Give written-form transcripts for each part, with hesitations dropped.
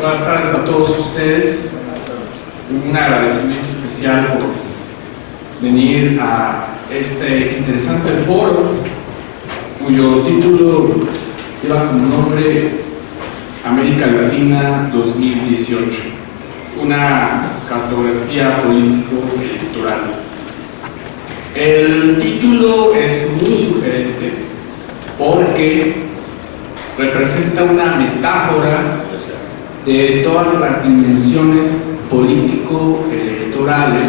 Buenas tardes a todos ustedes. Un agradecimiento especial por venir a este interesante foro, cuyo título lleva como nombre América Latina 2018, una cartografía político-electoral. El título es muy sugerente porque representa una metáfora de todas las dimensiones político-electorales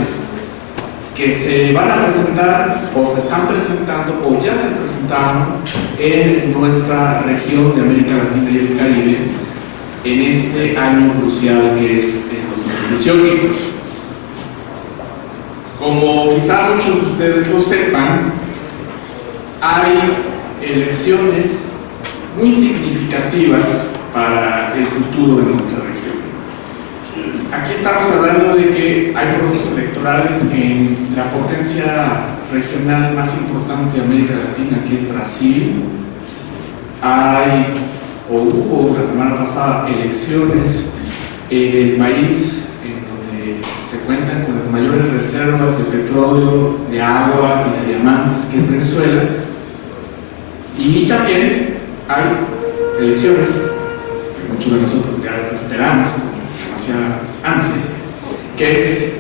que se van a presentar o se están presentando o ya se presentaron en nuestra región de América Latina y el Caribe en este año crucial que es el 2018. Como quizá muchos de ustedes lo sepan, hay elecciones muy significativas para el futuro de nuestra región. Aquí estamos hablando de que hay procesos electorales en la potencia regional más importante de América Latina, que es Brasil. Hubo la semana pasada elecciones en el país en donde se cuentan con las mayores reservas de petróleo, de agua y de diamantes, que es Venezuela. Y también hay elecciones que muchos de nosotros ya las esperamos con demasiada ansia, que es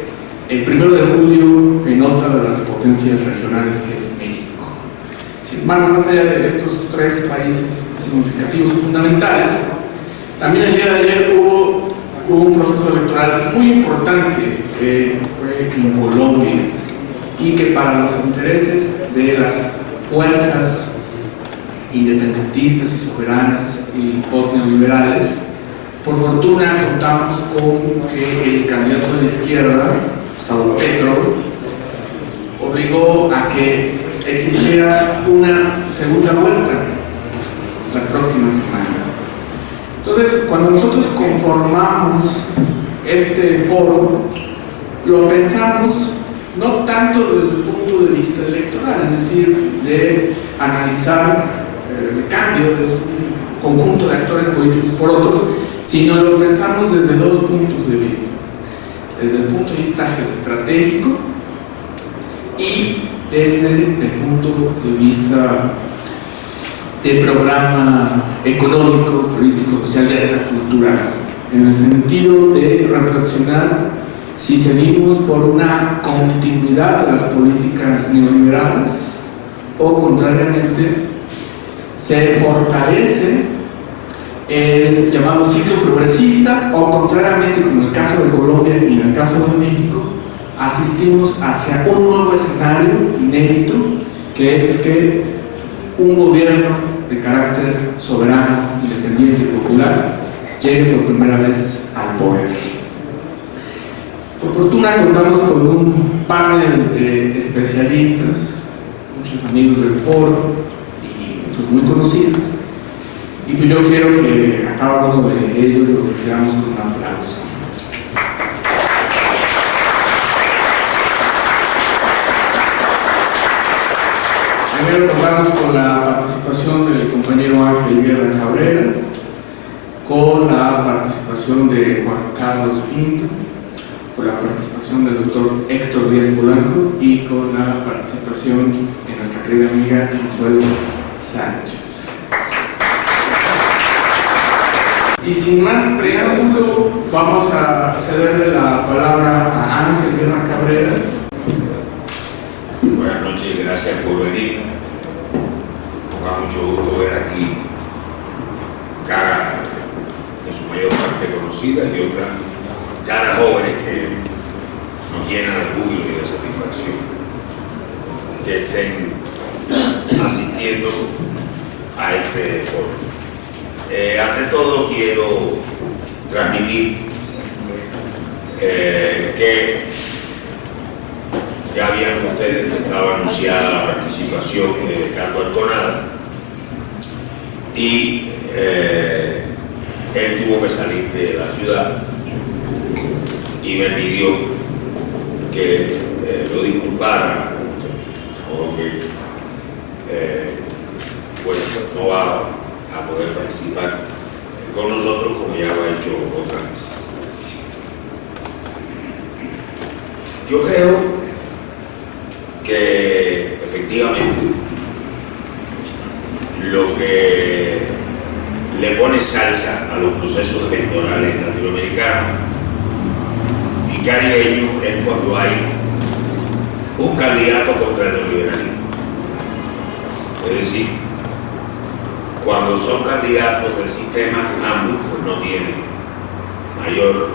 el 1 de julio en otra de las potencias regionales, que es México. Sin embargo, más allá de estos tres países significativos y fundamentales, también el día de ayer hubo un proceso electoral muy importante que fue en Colombia y que para los intereses de las fuerzas independentistas y soberanas y post-neoliberales, por fortuna contamos con que el candidato de la izquierda, Gustavo Petro, obligó a que existiera una segunda vuelta las próximas semanas. Entonces, cuando nosotros conformamos este foro, lo pensamos no tanto desde el punto de vista electoral, es decir, de analizar el cambio de un conjunto de actores políticos por otros, sino lo pensamos desde dos puntos de vista: desde el punto de vista geoestratégico y desde el punto de vista de programa económico, político, social y hasta cultural, en el sentido de reflexionar si seguimos por una continuidad de las políticas neoliberales o, contrariamente, se fortalece el llamado ciclo progresista, o contrariamente, como en el caso de Colombia y en el caso de México, asistimos hacia un nuevo escenario inédito, que es que un gobierno de carácter soberano, independiente y popular llegue por primera vez al poder. Por fortuna contamos con un panel de especialistas, muchos amigos del foro y muchos muy conocidos, y pues yo quiero que a cada uno de ellos lo recibamos con un aplauso. Primero contamos con la participación del compañero Ángel Guerra Cabrera, con la participación de Juan Carlos Pinto, con la participación del doctor Héctor Díaz Polanco y con la participación de nuestra querida amiga Consuelo Sánchez. Y sin más preámbulo, vamos a cederle la palabra a Ángel Guerra Cabrera. Buenas noches, gracias por venir. Nos da mucho gusto ver aquí caras en su mayor parte conocidas y otras caras jóvenes que nos llenan de júbilo y de satisfacción que estén asistiendo a este foro. Ante todo quiero transmitir que ya vieron ustedes que estaba anunciada la participación de Carlos Alconada y él tuvo que salir de la ciudad y me pidió que lo disculpara, o que pues no va a poder participar con nosotros, como ya lo ha hecho otras veces. Yo creo que efectivamente lo que le pone salsa a los procesos electorales latinoamericanos y caribeños es cuando hay un candidato contra el neoliberalismo. Es decir, cuando son candidatos del sistema, ambos pues no tienen mayor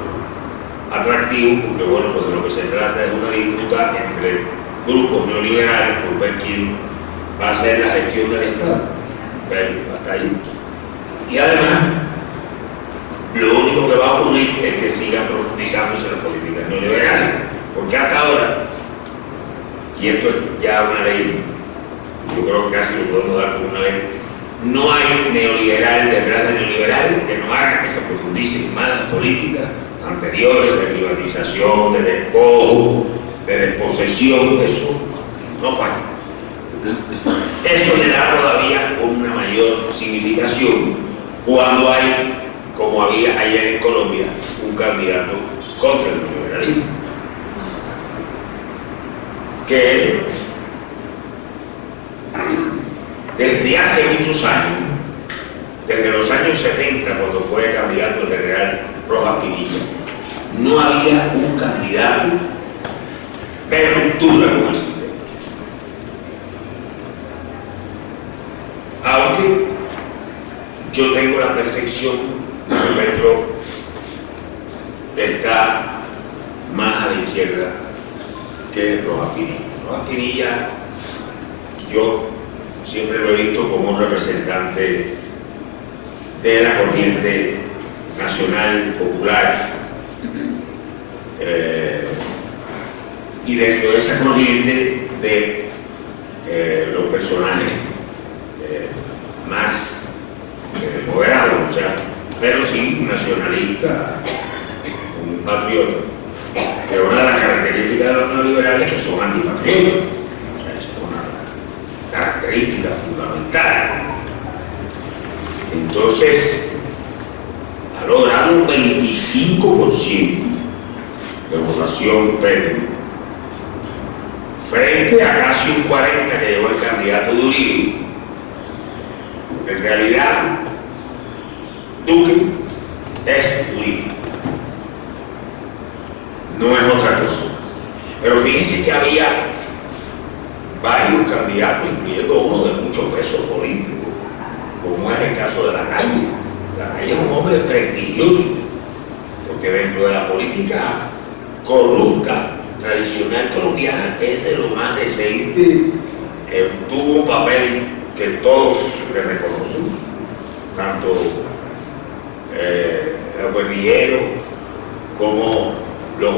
atractivo, porque bueno, pues de lo que se trata es una disputa entre grupos neoliberales por ver quién va a hacer la gestión del Estado. Pero hasta ahí. Y además, lo único que va a ocurrir es que sigan profundizándose las políticas neoliberales, porque hasta ahora, y esto es ya una ley, yo creo que casi lo podemos dar por una vez, no hay neoliberal detrás del neoliberal que no haga que se profundicen más las políticas anteriores de privatización, de despojo, de desposesión. Eso no falla. Eso le da todavía una mayor significación cuando hay, como había ayer en Colombia, un candidato contra el neoliberalismo, que desde hace muchos años, desde los años 70, cuando fue candidato el general Rojas Pinilla, no había un candidato de ruptura con el sistema. Aunque yo tengo la percepción de que Petro está más a la izquierda que Rojas Pinilla. Rojas Pinilla, yo siempre lo he visto como un representante de la corriente nacional popular, y dentro de esa corriente de los personajes más moderados, o sea, pero sí un nacionalista, un patriota, que una de las características de los neoliberales es que son antipatriotas. O sea, es una característica fundamental. Entonces, ha logrado un 25% de votación Petro, frente a casi un 40% que llevó el candidato de Uribe. En realidad, Duque es Uribe, no es otra cosa. Pero fíjense que había varios candidatos, incluyendo uno de mucho peso político, como es el caso de Lacalle. Lacalle es un hombre prestigioso, porque dentro de la política corrupta tradicional colombiana es de lo más decente. Tuvo un papel que todos le reconocen, tanto los guerrilleros como los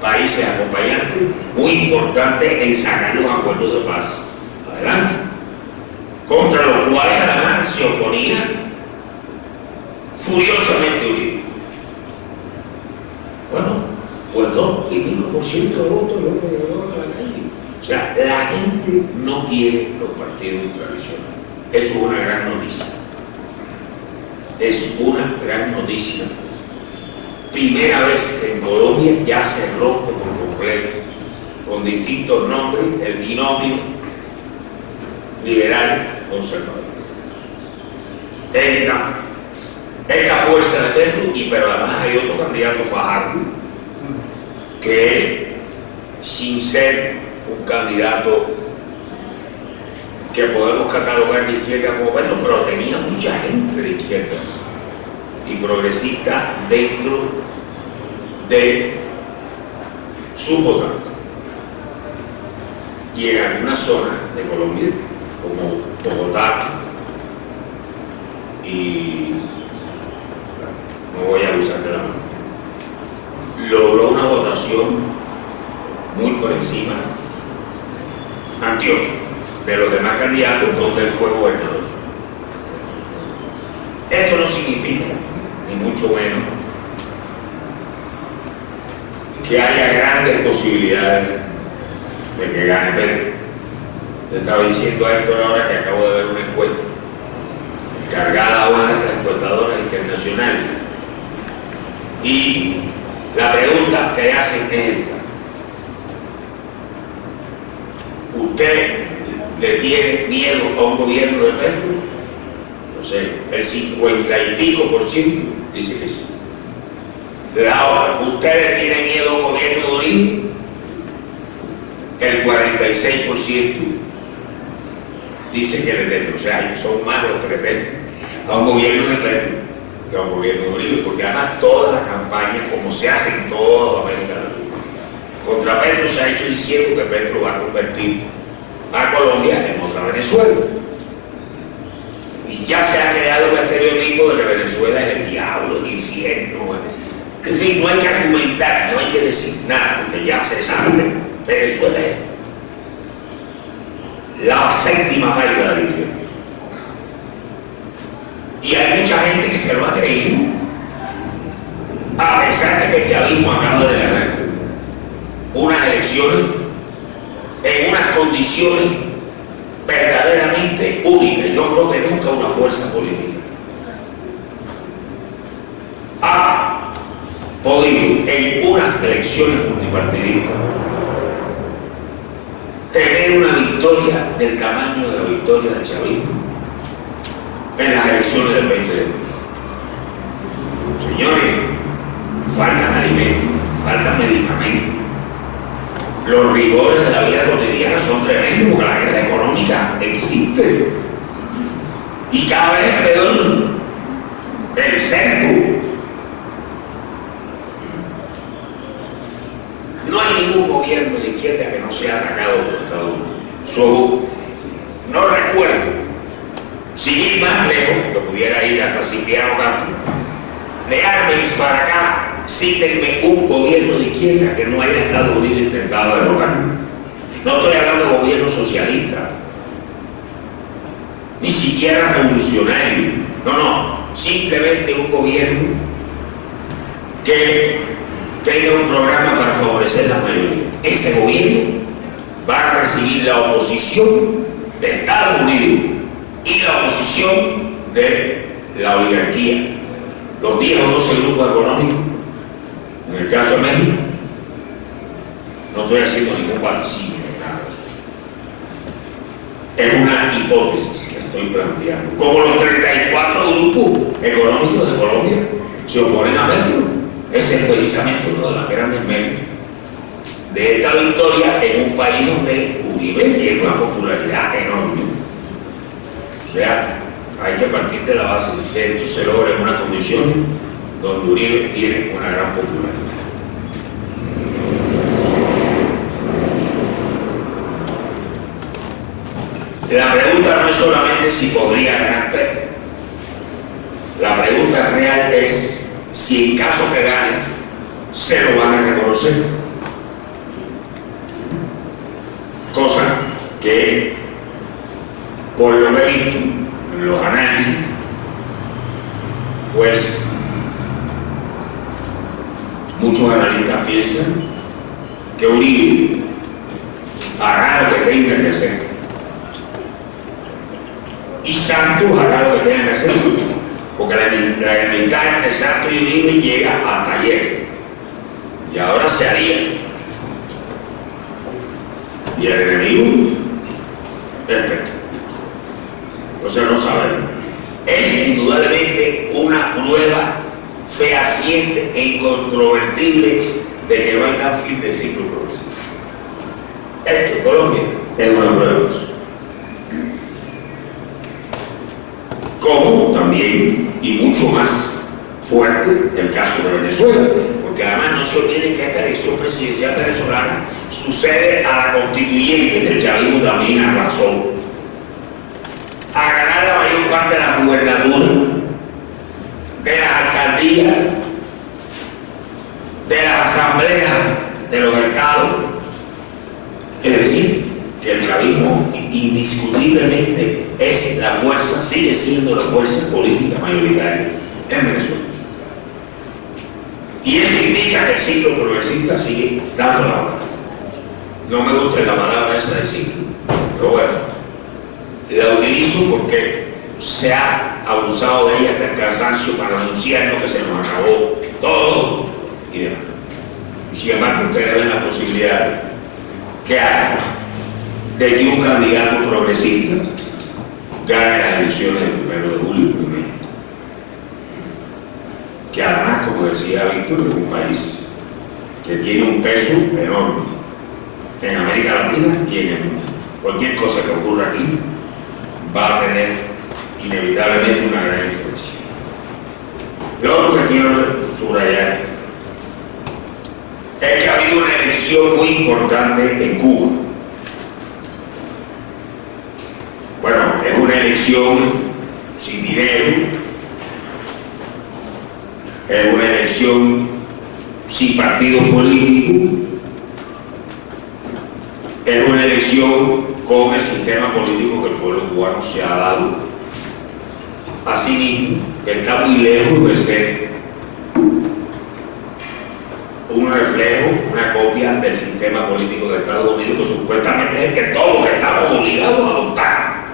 países acompañantes, muy importante en sacar los acuerdos de paz adelante, contra los cuales además se oponía furiosamente Uribe. Bueno, pues 2% de votos lo que llevaron a la calle. O sea, la gente no quiere los partidos tradicionales. Eso es una gran noticia. Es una gran noticia. Primera vez que en Colombia ya se rompe por completo, con distintos nombres, el binomio liberal-conservador. Esta fuerza de Petro, pero además hay otro candidato, Fajardo, que sin ser un candidato que podemos catalogar de izquierda como Petro, pero tenía mucha gente de izquierda y progresista dentro de sus votantes. Y en algunas zonas de Colombia, como Bogotá, y no voy a abusar de la mano, logró una votación muy por encima Antioquia de los demás candidatos donde él fue gobernador. Esto no significa, ni mucho menos, que haya grandes posibilidades de que gane Petro. Le estaba diciendo a Héctor ahora que acabo de ver una encuesta cargada a una de estas encuestadoras internacionales. Y la pregunta que hacen es esta: ¿usted le tiene miedo a un gobierno de Petro? No sé, el 50 y pico% dice que sí. Ahora, ¿usted le tiene miedo a un gobierno de Uribe? El 46% dice que le temen. O sea, son más los que le temen a un gobierno de Petro que a un gobierno de Uribe, porque además toda la campaña, como se hace en toda América Latina, contra Petro se ha hecho diciendo que Petro va a convertir a Colombia en otra Venezuela. Y ya se ha creado el estereotipo de que Venezuela es el diablo, el infierno. En fin, no hay que argumentar, no hay que decir nada, porque ya se sabe. Venezuela es la séptima paila del infierno. Y hay mucha gente que se lo ha creído, a pesar de que el chavismo acaba de ganar unas elecciones en unas condiciones verdaderamente únicas. Yo creo que nunca una fuerza política ha podido en unas elecciones multipartidistas tener una victoria del tamaño de la victoria del chavismo en las elecciones del 2020. Señores, faltan alimentos, faltan medicamentos. Los rigores de la vida cotidiana son tremendos porque la guerra económica existe. Y cada vez es peor. El cerco. No hay ningún gobierno de izquierda que no sea atacado por Estados Unidos. No recuerdo, sin ir más lejos, que pudiera ir hasta Cipriano Castro, de Arbenz para acá, cítenme un gobierno de izquierda que no haya Estados Unidos intentado derrocar. No estoy hablando de gobierno socialista, ni siquiera revolucionario. No, simplemente un gobierno que tenga un programa para favorecer la mayoría. Ese gobierno va a recibir la oposición de Estados Unidos y la oposición de la oligarquía, los 10 o 12 grupos económicos. En el caso de México, no estoy haciendo ningún vaticinio ni nada de eso. Es una hipótesis que estoy planteando. Como los 34 grupos económicos de Colombia se oponen a Petro. Ese es precisamente uno de los grandes méritos de esta victoria en un país donde Uribe tiene una popularidad enorme. O sea, hay que partir de la base que esto se logra en una condición donde Uribe tiene una gran popularidad. La pregunta no es solamente si podría ganar Petro. La pregunta real es si en caso que gane, se lo van a reconocer. Cosa que, por lo que he visto en los análisis, pues muchos analistas piensan que Uribe hará lo que tenga que hacer y Santos hará lo que tenga que hacer, porque la enemistad entre Santos y Uribe llega hasta ayer y ahora se haría, y el enemigo es Petro. Entonces no sabemos. Es indudablemente una prueba fehaciente e incontrovertible de que no hay tan fin de ciclo progresivo. Esto en Colombia es una prueba de eso. Como también, y mucho más fuerte, el caso de Venezuela, porque además no se olviden que esta elección presidencial venezolana sucede a la constituyente que el chavismo también arrasó, a ganar la mayor parte de la gubernatura, de las alcaldías, de las asambleas de los estados. Es decir, que el chavismo indiscutiblemente es la fuerza, sigue siendo la fuerza política mayoritaria en Venezuela. Y eso indica que el ciclo progresista sigue dando la batalla. No me gusta la palabra esa de ciclo, pero bueno, la utilizo porque se ha abusado de ella hasta el cansancio para anunciarnos que se nos acabó todo y demás. Y sin embargo, ustedes ven la posibilidad que hay de que un candidato progresista gane las elecciones del 1 de julio en México. Que además, como decía Víctor, es un país que tiene un peso enorme en América Latina y en el mundo. Cualquier cosa que ocurra aquí va a tener inevitablemente una gran influencia. Lo otro que quiero subrayar es que ha habido una elección muy importante en Cuba. Bueno, es una elección sin dinero, es una elección sin partidos políticos, es una elección con el sistema político que el pueblo cubano se ha dado a sí mismo, que está muy lejos de ser un reflejo, una copia del sistema político de Estados Unidos, que supuestamente es el que todos estamos obligados a adoptar.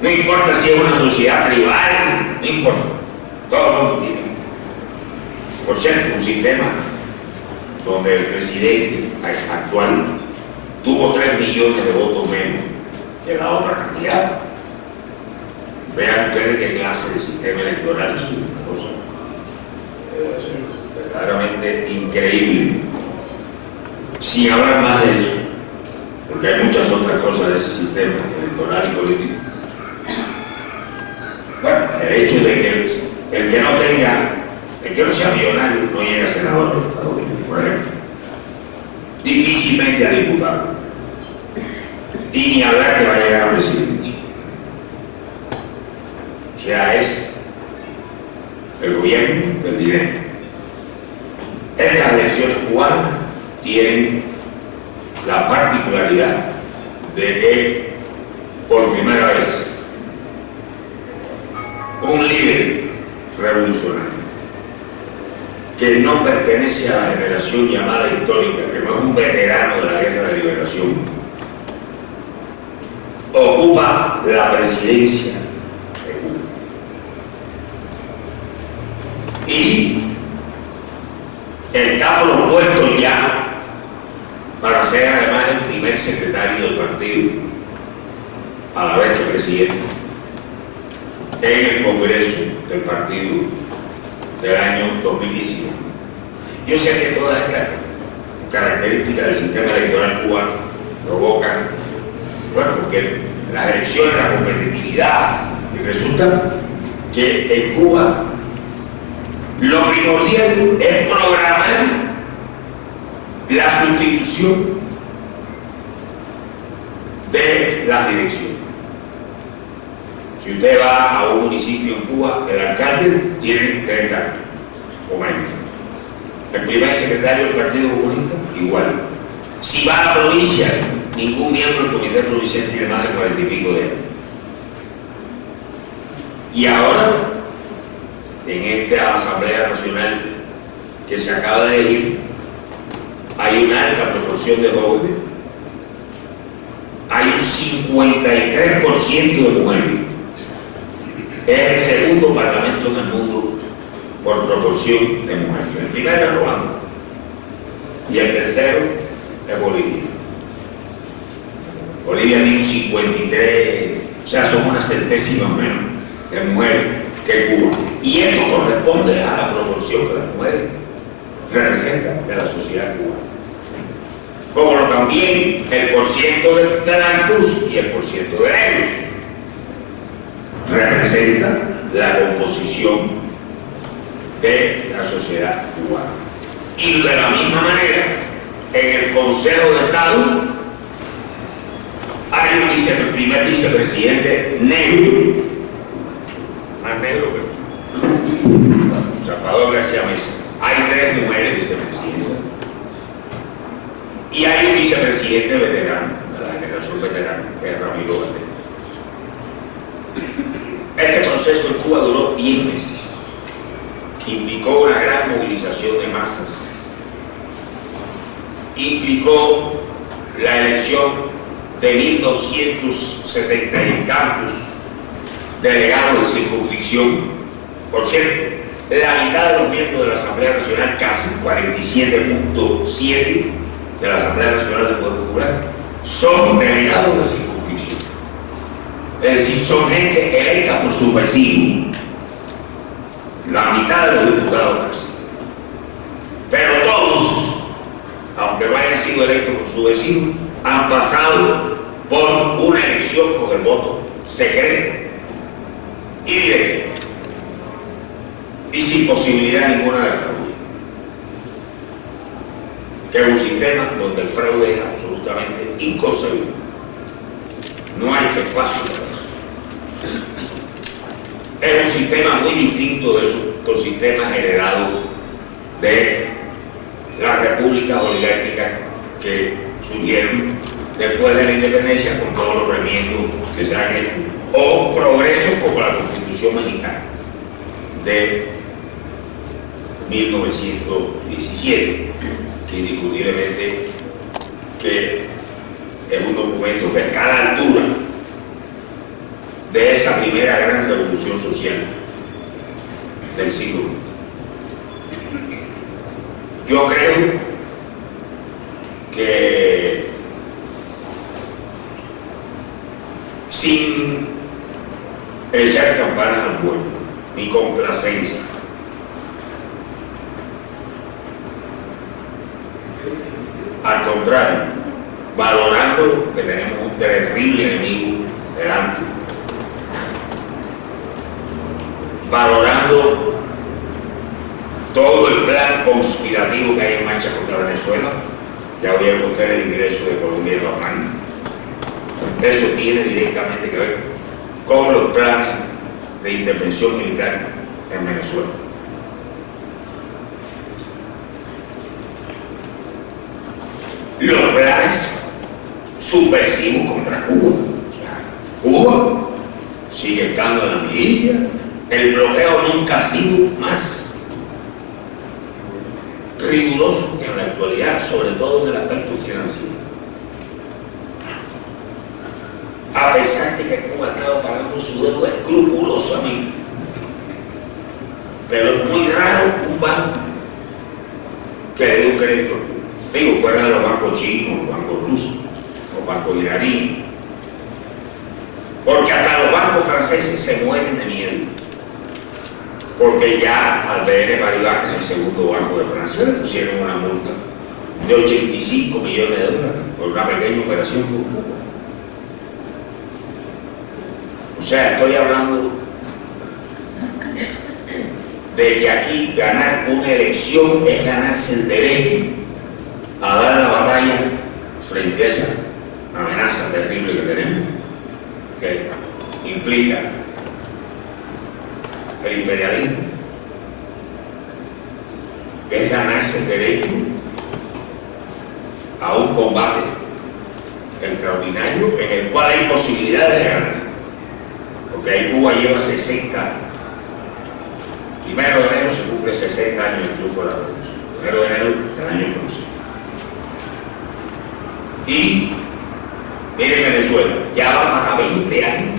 No importa si es una sociedad tribal, no importa, todo el mundo tiene. Por cierto, un sistema donde el presidente actual tuvo 3 millones de votos menos que la otra candidata. Vean ustedes qué clase de sistema electoral es una cosa verdaderamente increíble. Sin hablar más de eso, porque hay muchas otras cosas de ese sistema electoral y político. Bueno, el hecho de que el que no sea millonario no llegue a senador de los Estados Unidos, por ejemplo, difícilmente a diputado, y ni hablar que va a llegar a presidente. O sea, es el gobierno del dinero. Estas elecciones cubanas tienen la particularidad de que por primera vez un líder revolucionario que no pertenece a la generación llamada histórica, que no es un veterano de la guerra de liberación, ocupa la presidencia de Cuba. Y está propuesto ya para ser además el primer secretario del partido, a la vez que presidente, en el Congreso del partido del año 2019. Yo sé que todas estas características del sistema electoral cubano provocan, bueno, porque las elecciones, la competitividad, y resulta que en Cuba lo primordial es programar la sustitución de las direcciones. Si usted va a un municipio en Cuba, el alcalde tiene 30 años o menos. El primer secretario del Partido Comunista, igual. Si va a la provincia, ningún miembro del comité provincial tiene más de 40 y pico de años. Y ahora, en esta Asamblea Nacional que se acaba de elegir, hay una alta proporción de jóvenes, hay un 53% de mujeres. Es el segundo parlamento en el mundo por proporción de mujeres. El primero es Ruanda y el tercero es Bolivia. Bolivia tiene un 53, o sea, son una centésima menos de mujeres que Cuba. Y esto corresponde a la proporción que las mujeres representan de la sociedad cubana. Como también el porciento de blancos y el porciento de negros representa la composición de la sociedad cubana. Y de la misma manera, en el Consejo de Estado hay un primer vicepresidente negro, más negro que Salvador García Mesa. Hay 3 mujeres vicepresidentas. Y hay un vicepresidente veterano, de la generación veterana, que es Ramiro Valdés. Este proceso en Cuba duró 10 meses. Implicó una gran movilización de masas. Implicó la elección de 1.270 y tantos delegados de circunscripción. Por cierto, la mitad de los miembros de la Asamblea Nacional, casi 47.7 de la Asamblea Nacional del Poder Popular, son delegados de circunscripción. Es decir, son gente electa por sus vecinos. La mitad de los diputados casi. Pero todos, aunque no hayan sido electos por sus vecinos, han pasado por una elección con el voto secreto y directo y sin posibilidad ninguna de fraude, que es un sistema donde el fraude es absolutamente inconcebible. No hay espacio para eso. Es un sistema muy distinto de esos sistemas heredados de las repúblicas oligárquicas que surgieron después de la independencia con todos los remiendos que se han hecho, o progresos como la Constitución mexicana de 1917, que indiscutiblemente que es un documento que está a la altura de esa primera gran revolución social del siglo XX. Yo creo que sin echar campanas al vuelo ni complacencia, al contrario, valorando que tenemos un terrible enemigo delante, valorando todo el plan conspirativo que hay en marcha contra Venezuela. Ya oyeron ustedes el ingreso de Colombia y Román. Eso tiene directamente que ver con los planes de intervención militar en Venezuela. Los planes subversivos contra Cuba. Cuba sigue estando en la mirilla. El bloqueo nunca ha sido más riguroso en la actualidad, sobre todo en el aspecto financiero. A pesar de que Cuba ha estado pagando su deuda escrupulosamente. Pero es muy raro un banco que le dé un crédito, digo, fuera de los bancos chinos, los bancos rusos, los bancos iraníes. Porque hasta los bancos franceses se mueren de miedo. Porque ya al BNP Paribas, que es el segundo banco de Francia, le pusieron una multa de 85 millones de dólares por una pequeña operación con Cuba. O sea, estoy hablando de que aquí ganar una elección es ganarse el derecho a dar la batalla frente a esa amenaza terrible que tenemos, que implica el imperialismo. Es ganarse el derecho a un combate extraordinario en el cual hay posibilidades de ganar. Porque ahí Cuba lleva 60 años. Primero de enero se cumple 60 años del triunfo de la revolución. Primero de enero del año próximo. Y miren Venezuela, ya va para 20 años.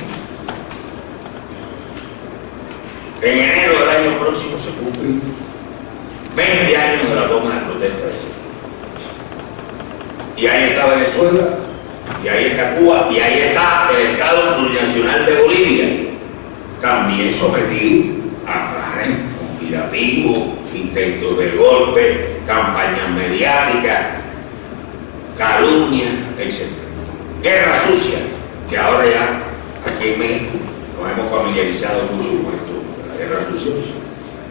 En enero del año próximo se cumplen 20 años de la toma de protesta de Chile. Y ahí está Venezuela, y ahí está Cuba, y ahí está el Estado Plurinacional de Bolivia, también sometido a planes conspirativos, intentos de golpe, campañas mediáticas, calumnias, etc. Guerra sucia, que ahora ya aquí en México nos hemos familiarizado mucho con esto. La guerra sucia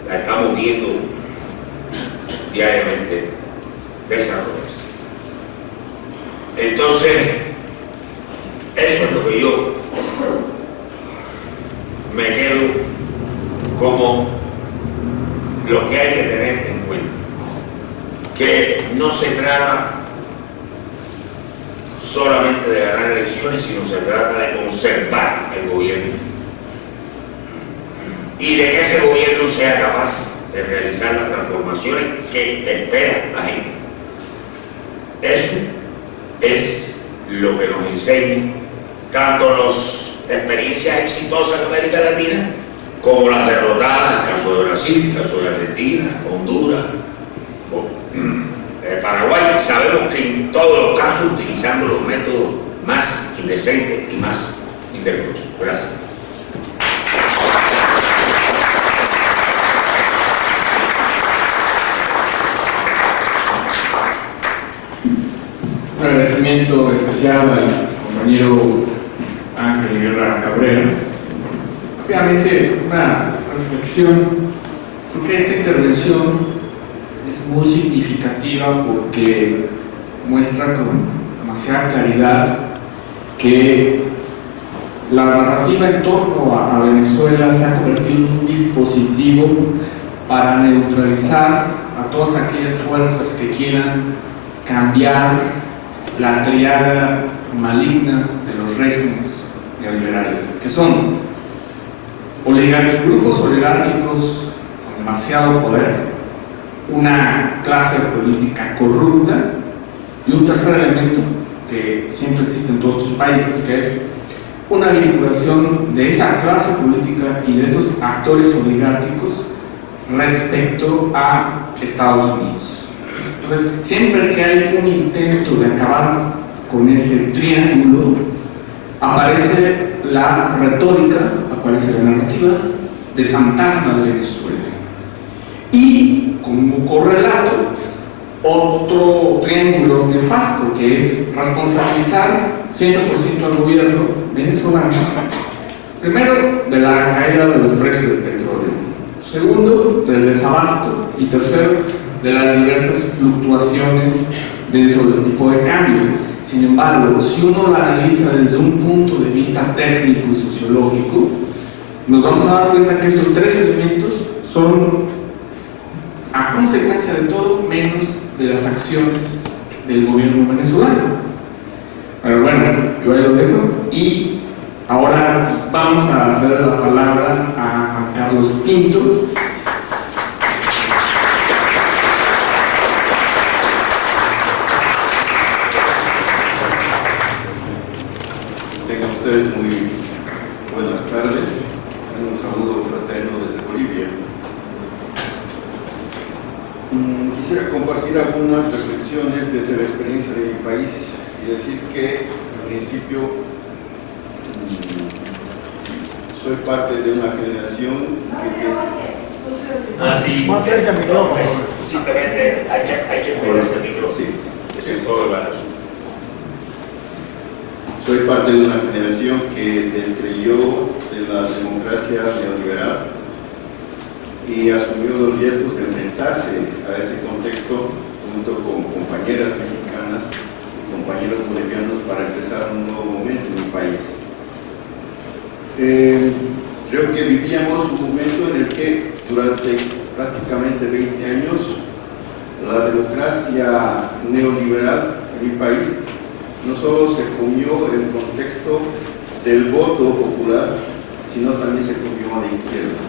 la estamos viendo diariamente desarrollarse. Entonces, eso es lo que yo me quedo como lo que hay que tener en cuenta, que no se trata solamente de ganar elecciones, sino se trata de conservar el gobierno y de que ese gobierno sea capaz de realizar las transformaciones que espera la gente. Eso es lo que nos enseñan tanto los experiencias exitosas en América Latina, como las derrotadas, el caso de Brasil, el caso de Argentina, Honduras, Paraguay. Sabemos que en todos los casos utilizando los métodos más indecentes y más indecorosos. Gracias. Un agradecimiento especial al compañero Ángel Guerra Cabrera. Obviamente, una reflexión, porque esta intervención es muy significativa porque muestra con demasiada claridad que la narrativa en torno a Venezuela se ha convertido en un dispositivo para neutralizar a todas aquellas fuerzas que quieran cambiar la triada maligna de los regímenes neoliberales, que son grupos oligárquicos con demasiado poder, una clase política corrupta y un tercer elemento que siempre existe en todos estos países, que es una vinculación de esa clase política y de esos actores oligárquicos respecto a Estados Unidos. Entonces, siempre que hay un intento de acabar con ese triángulo, aparece la retórica, aparece la narrativa del fantasma de Venezuela. Y como correlato, otro triángulo nefasto, que es responsabilizar 100% al gobierno venezolano, primero, de la caída de los precios del petróleo, segundo, del desabasto, y tercero, de las diversas fluctuaciones dentro del tipo de cambio. Sin embargo, si uno lo analiza desde un punto de vista técnico y sociológico, nos vamos a dar cuenta que estos tres elementos son a consecuencia de todo menos de las acciones del gobierno venezolano. Pero bueno, yo ahí lo dejo y ahora vamos a hacer la palabra a Carlos Pinto. Tengan ustedes muy buenas tardes. Un saludo fraterno desde Bolivia. Quisiera compartir algunas reflexiones desde la experiencia de mi país y decir que, en principio, soy parte de una generación que Sí, más cerca al micrófono. simplemente hay que ponerse el micrófono. Sí. Es el todo el asunto. soy parte de una generación que descreyó de la democracia neoliberal y asumió los riesgos de enfrentarse a ese contexto junto con compañeras mexicanas y compañeros bolivianos para empezar un nuevo momento en mi país. Creo que vivíamos un momento en el que durante prácticamente 20 años la democracia neoliberal en mi país no solo se comió el contexto del voto popular, sino también se comió a la izquierda.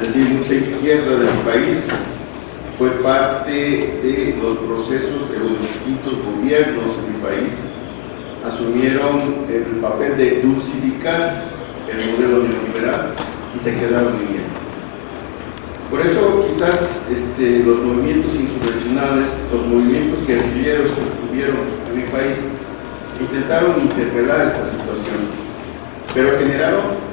Es decir, mucha izquierda del país fue parte de los procesos de los distintos gobiernos en mi país, asumieron el papel de dulcificar el modelo neoliberal y se quedaron viviendo. Por eso quizás los movimientos insurreccionales, los movimientos guerrilleros que tuvieron en mi país, intentaron interpelar esta situación, pero generaron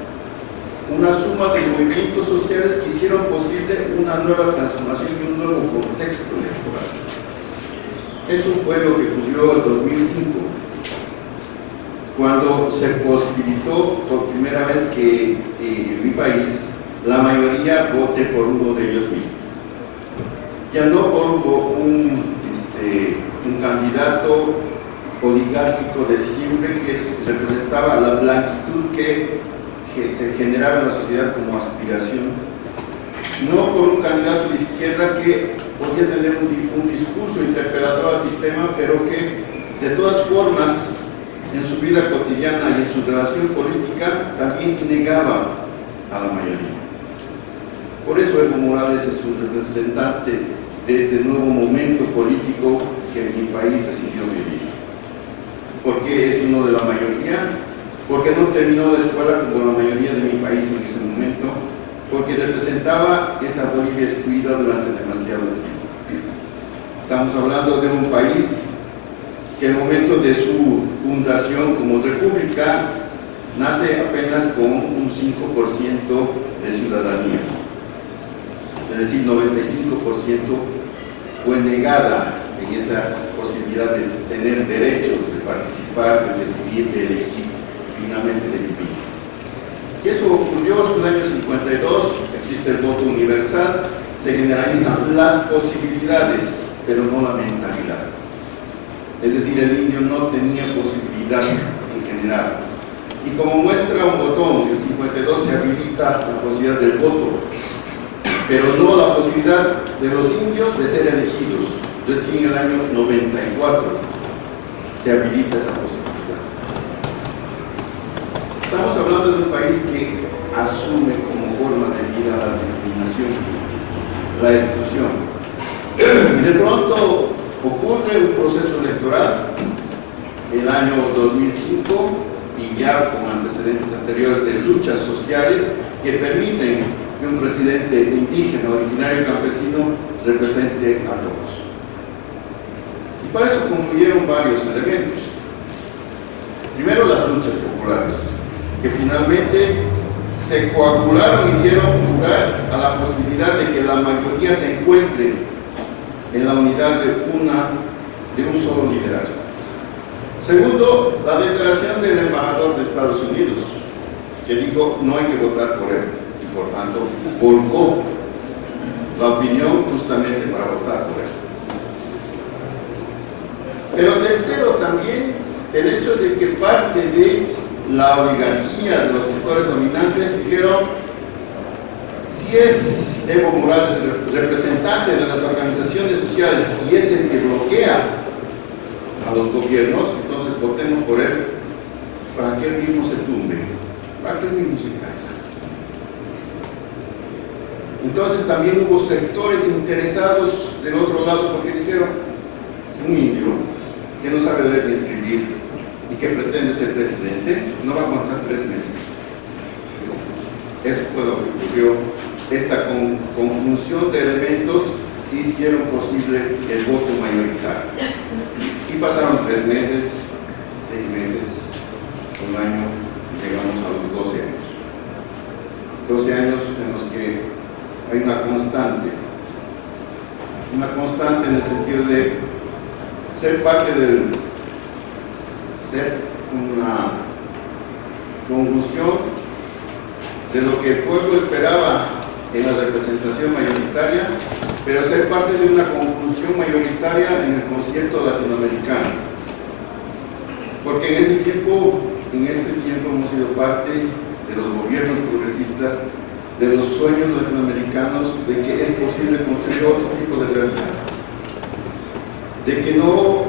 una suma de movimientos sociales que hicieron posible una nueva transformación y un nuevo contexto electoral. Eso fue lo que ocurrió en 2005, cuando se posibilitó por primera vez que en mi país la mayoría vote por uno de ellos mismos. Ya no por un candidato oligárquico de siempre que representaba la blanquitud que se generaba en la sociedad como aspiración, no por un candidato de izquierda que podía tener un discurso interpelador al sistema, pero que de todas formas en su vida cotidiana y en su relación política también negaba a la mayoría. Por eso Evo Morales es un representante de este nuevo momento político que mi país decidió vivir, porque es uno de la mayoría porque no terminó la escuela como la mayoría de mi país en ese momento, porque representaba esa Bolivia excluida durante demasiado tiempo. Estamos hablando de un país que en el momento de su fundación como república nace apenas con un 5% de ciudadanía, es decir, 95% fue negada en esa posibilidad de tener derechos, de participar, de decidir, de elegir, finalmente de vivir. Y eso ocurrió en el año 52, existe el voto universal, se generalizan las posibilidades, pero no la mentalidad. Es decir, el indio no tenía posibilidad en general. Y como muestra un botón, en el 52 se habilita la posibilidad del voto, pero no la posibilidad de los indios de ser elegidos. Recién en el año 94 se habilita esa posibilidad. Estamos hablando de un país que asume como forma de vida la discriminación, la exclusión. Y de pronto ocurre un proceso electoral en el año 2005 y ya con antecedentes anteriores de luchas sociales que permiten que un presidente indígena, originario y campesino represente a todos. Y para eso confluyeron varios elementos. Primero, las luchas populares, que finalmente se coagularon y dieron lugar a la posibilidad de que la mayoría se encuentre en la unidad de un solo liderazgo. Segundo, la declaración del embajador de Estados Unidos, que dijo no hay que votar por él, y por tanto volcó la opinión justamente para votar por él. Pero tercero, también el hecho de que parte de la oligarquía, de los sectores dominantes, dijeron: si es Evo Morales el representante de las organizaciones sociales y es el que bloquea a los gobiernos, entonces votemos por él para que él mismo se tumbe, para que él mismo se caiga. Entonces también hubo sectores interesados del otro lado, porque dijeron: un indio que no sabe leer ni escribir y que pretende ser presidente no va a aguantar 3 meses. Eso fue lo que ocurrió. Esta conjunción de elementos hicieron posible el voto mayoritario. Y pasaron 3 meses, 6 meses, un año, y llegamos a los 12 años. 12 años en los que hay una constante en el sentido de ser parte del, ser una conjunción de lo que el pueblo esperaba en la representación mayoritaria, pero ser parte de una conclusión mayoritaria en el concierto latinoamericano. Porque en este tiempo hemos sido parte de los gobiernos progresistas, de los sueños latinoamericanos, de que es posible construir otro tipo de realidad, de que no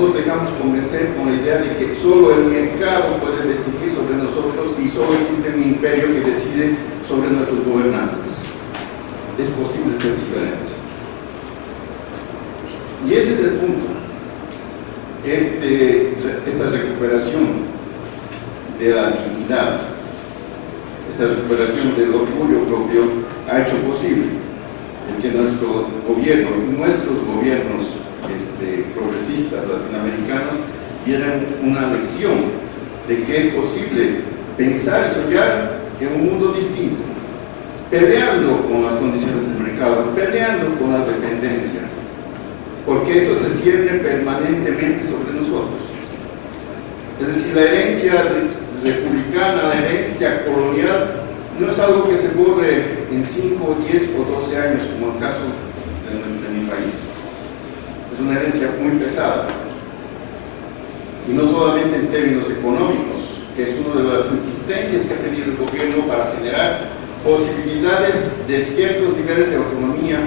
nos dejamos convencer con la idea de que solo el mercado puede decidir sobre nosotros y solo existe un imperio que decide sobre nuestros gobernantes. Es posible ser diferente. Y ese es el punto. Esta recuperación de la dignidad, esta recuperación del orgullo propio ha hecho posible el que nuestro gobierno y nuestros gobiernos progresistas latinoamericanos dieran una lección de que es posible pensar y soñar en un mundo distinto, peleando con las condiciones del mercado, peleando con la dependencia, porque eso se cierne permanentemente sobre nosotros. Es decir, la herencia republicana, la herencia colonial, no es algo que se borre en 5, 10 o 12 años, como el caso de mi país. Es una herencia muy pesada, y no solamente en términos económicos, que es una de las insistencias que ha tenido el gobierno para generar posibilidades de ciertos niveles de autonomía,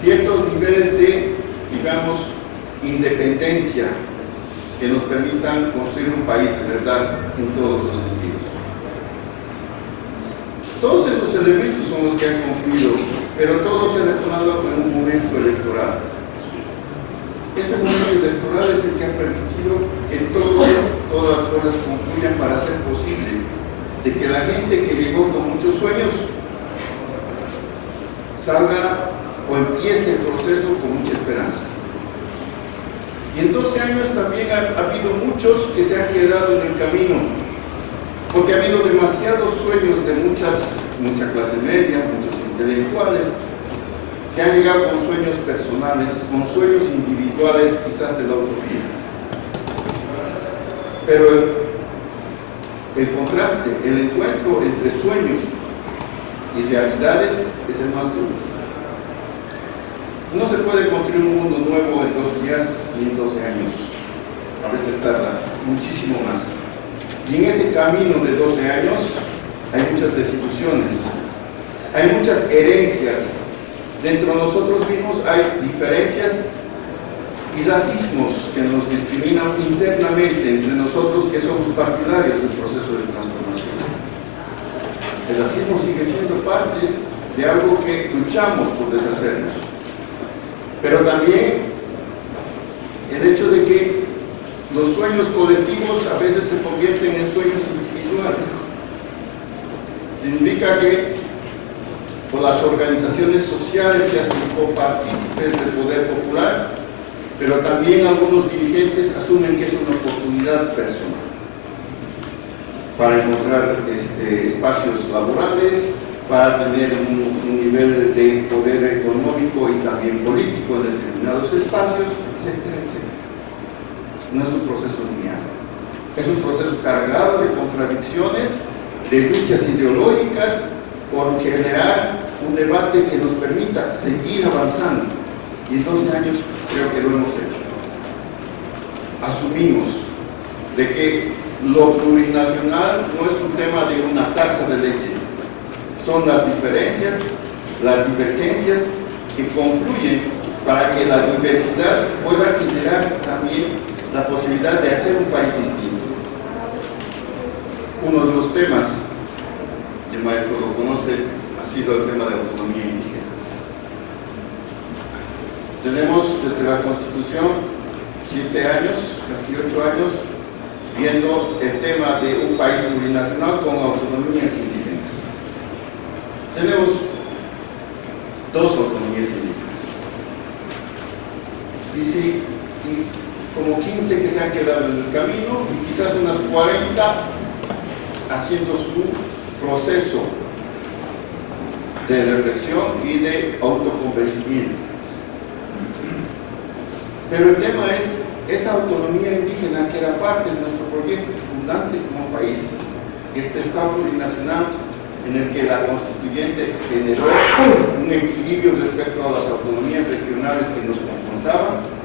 ciertos niveles de, digamos, independencia, que nos permitan construir un país de verdad en todos los sentidos. Todos esos elementos son los que han confluido, pero todo se ha detonado en un momento electoral. Ese momento electoral es el que ha permitido que todas las cosas confluyan para hacer posible de que la gente que llegó con muchos sueños salga o empiece el proceso con mucha esperanza. Y en 12 años también ha habido muchos que se han quedado en el camino, porque ha habido demasiados sueños de mucha clase media, muchos intelectuales, que han llegado con sueños personales, con sueños individuales quizás de la utopía. Pero el contraste, el encuentro entre sueños y realidades es el más duro. No se puede construir un mundo nuevo en 2 días ni en 12 años. A veces tarda muchísimo más. Y en ese camino de 12 años hay muchas desilusiones, hay muchas herencias. Dentro de nosotros mismos hay diferencias y racismos que nos discriminan internamente entre nosotros que somos partidarios del proceso de transformación. El racismo sigue siendo parte de algo que luchamos por deshacernos. Pero también el hecho de que los sueños colectivos a veces se convierten en sueños individuales. Significa que las organizaciones sociales se hacen copartícipes del poder popular, pero también algunos dirigentes asumen que es una oportunidad personal para encontrar espacios laborales, para tener un nivel de poder económico y también político en determinados espacios, etcétera, etcétera. No es un proceso lineal, es un proceso cargado de contradicciones, de luchas ideológicas, por generar un debate que nos permita seguir avanzando. Y en 12 años creo que lo hemos hecho. Asumimos de que lo plurinacional no es un tema de una taza de leche, son las diferencias, las divergencias que confluyen para que la diversidad pueda generar también la posibilidad de hacer un país distinto. Uno de los temas, el maestro lo conoce, ha sido el tema de autonomía indígena. Tenemos desde la Constitución 7 años, casi 8 años, viendo el tema de un país plurinacional con autonomías indígenas. Tenemos 2 autonomías indígenas. Y como 15 que se han quedado en el camino y quizás unas 40 haciendo su proceso de reflexión y de autoconvencimiento. Pero el tema es esa autonomía indígena que era parte de nuestro proyecto fundante como país, este Estado plurinacional en el que la constituyente generó un equilibrio respecto a las autonomías regionales que nos confrontaban.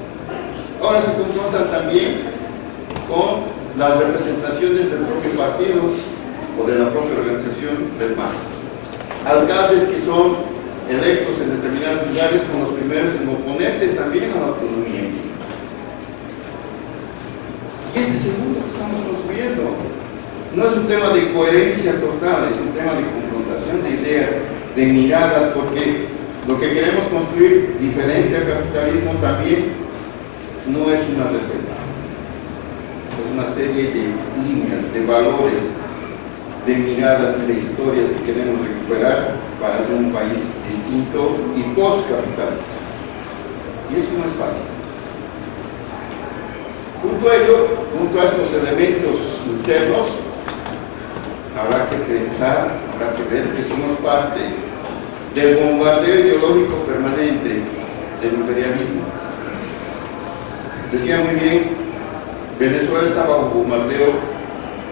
Ahora se confrontan también con las representaciones del propio partido o de la propia organización del MAS. Alcaldes que son electos en determinados lugares son los primeros en oponerse también a la autonomía. Y ese es el mundo que estamos construyendo. No es un tema de coherencia total, es un tema de confrontación de ideas, de miradas, porque lo que queremos construir diferente al capitalismo también no es una receta, es una serie de líneas, de valores, de miradas y de historias que queremos recuperar para hacer un país distinto y postcapitalista. Y eso no es fácil. Junto a ello, junto a estos elementos internos, habrá que pensar, habrá que ver que somos parte del bombardeo ideológico permanente del imperialismo. Decía muy bien, Venezuela está bajo bombardeo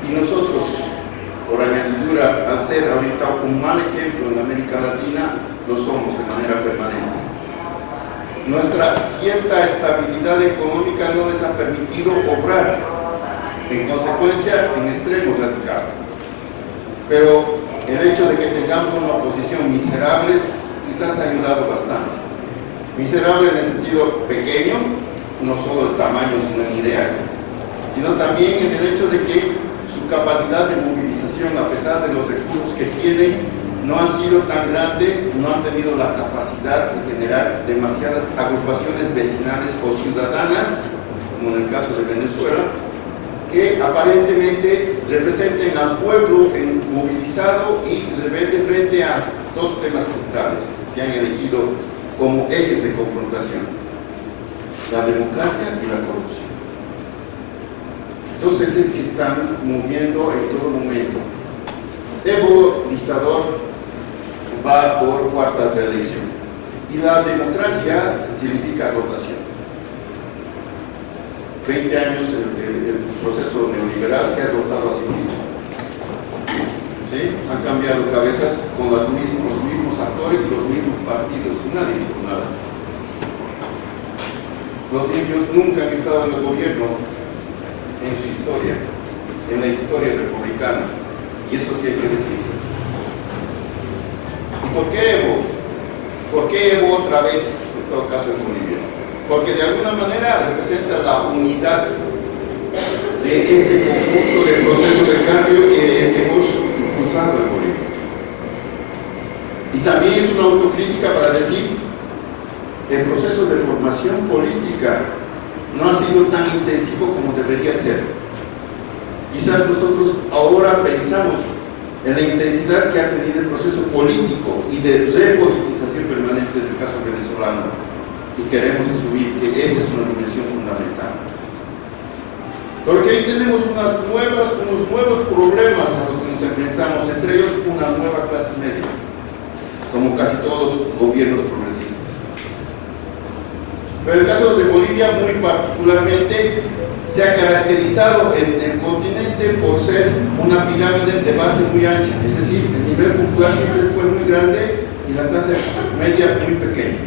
y nosotros, por añadidura, al ser ahorita un mal ejemplo en América Latina, lo somos de manera permanente. Nuestra cierta estabilidad económica no les ha permitido obrar, en consecuencia, en extremos radicales. Pero el hecho de que tengamos una oposición miserable quizás ha ayudado bastante. Miserable en el sentido pequeño, no solo el tamaño sino en ideas, sino también en el hecho de que su capacidad de movilización, a pesar de los recursos que tienen, no ha sido tan grande, no han tenido la capacidad de generar demasiadas agrupaciones vecinales o ciudadanas, como en el caso de Venezuela, que aparentemente representen al pueblo movilizado y rebelde frente a dos temas centrales que han elegido como ejes de confrontación: la democracia y la corrupción. Dos ejes que están moviendo en todo momento. Evo, dictador, va por cuarta reelección, y la democracia significa rotación. 20 años el proceso neoliberal se ha rotado a sí mismo. ¿Sí? Han cambiado cabezas con los mismos actores y los mismos partidos. Nadie dijo nada. Los indios nunca han estado en el gobierno en su historia, en la historia republicana. Y eso sí hay que decir. ¿Y por qué Evo? ¿Por qué Evo otra vez, en todo caso, en Bolivia? Porque de alguna manera representa la unidad de este conjunto de procesos de cambio que hemos impulsado en Bolivia. Y también es una autocrítica para decir: el proceso de formación política no ha sido tan intensivo como debería ser. Quizás nosotros ahora pensamos en la intensidad que ha tenido el proceso político y de repolitización permanente del caso venezolano, y queremos asumir que esa es una dimensión fundamental. Porque hoy tenemos unos nuevos problemas a los que nos enfrentamos, entre ellos una nueva clase media, como casi todos los gobiernos progresistas. Pero el caso de Bolivia, muy particularmente, se ha caracterizado en el continente por ser una pirámide de base muy ancha, es decir, el nivel popular siempre fue muy grande y la clase media muy pequeña.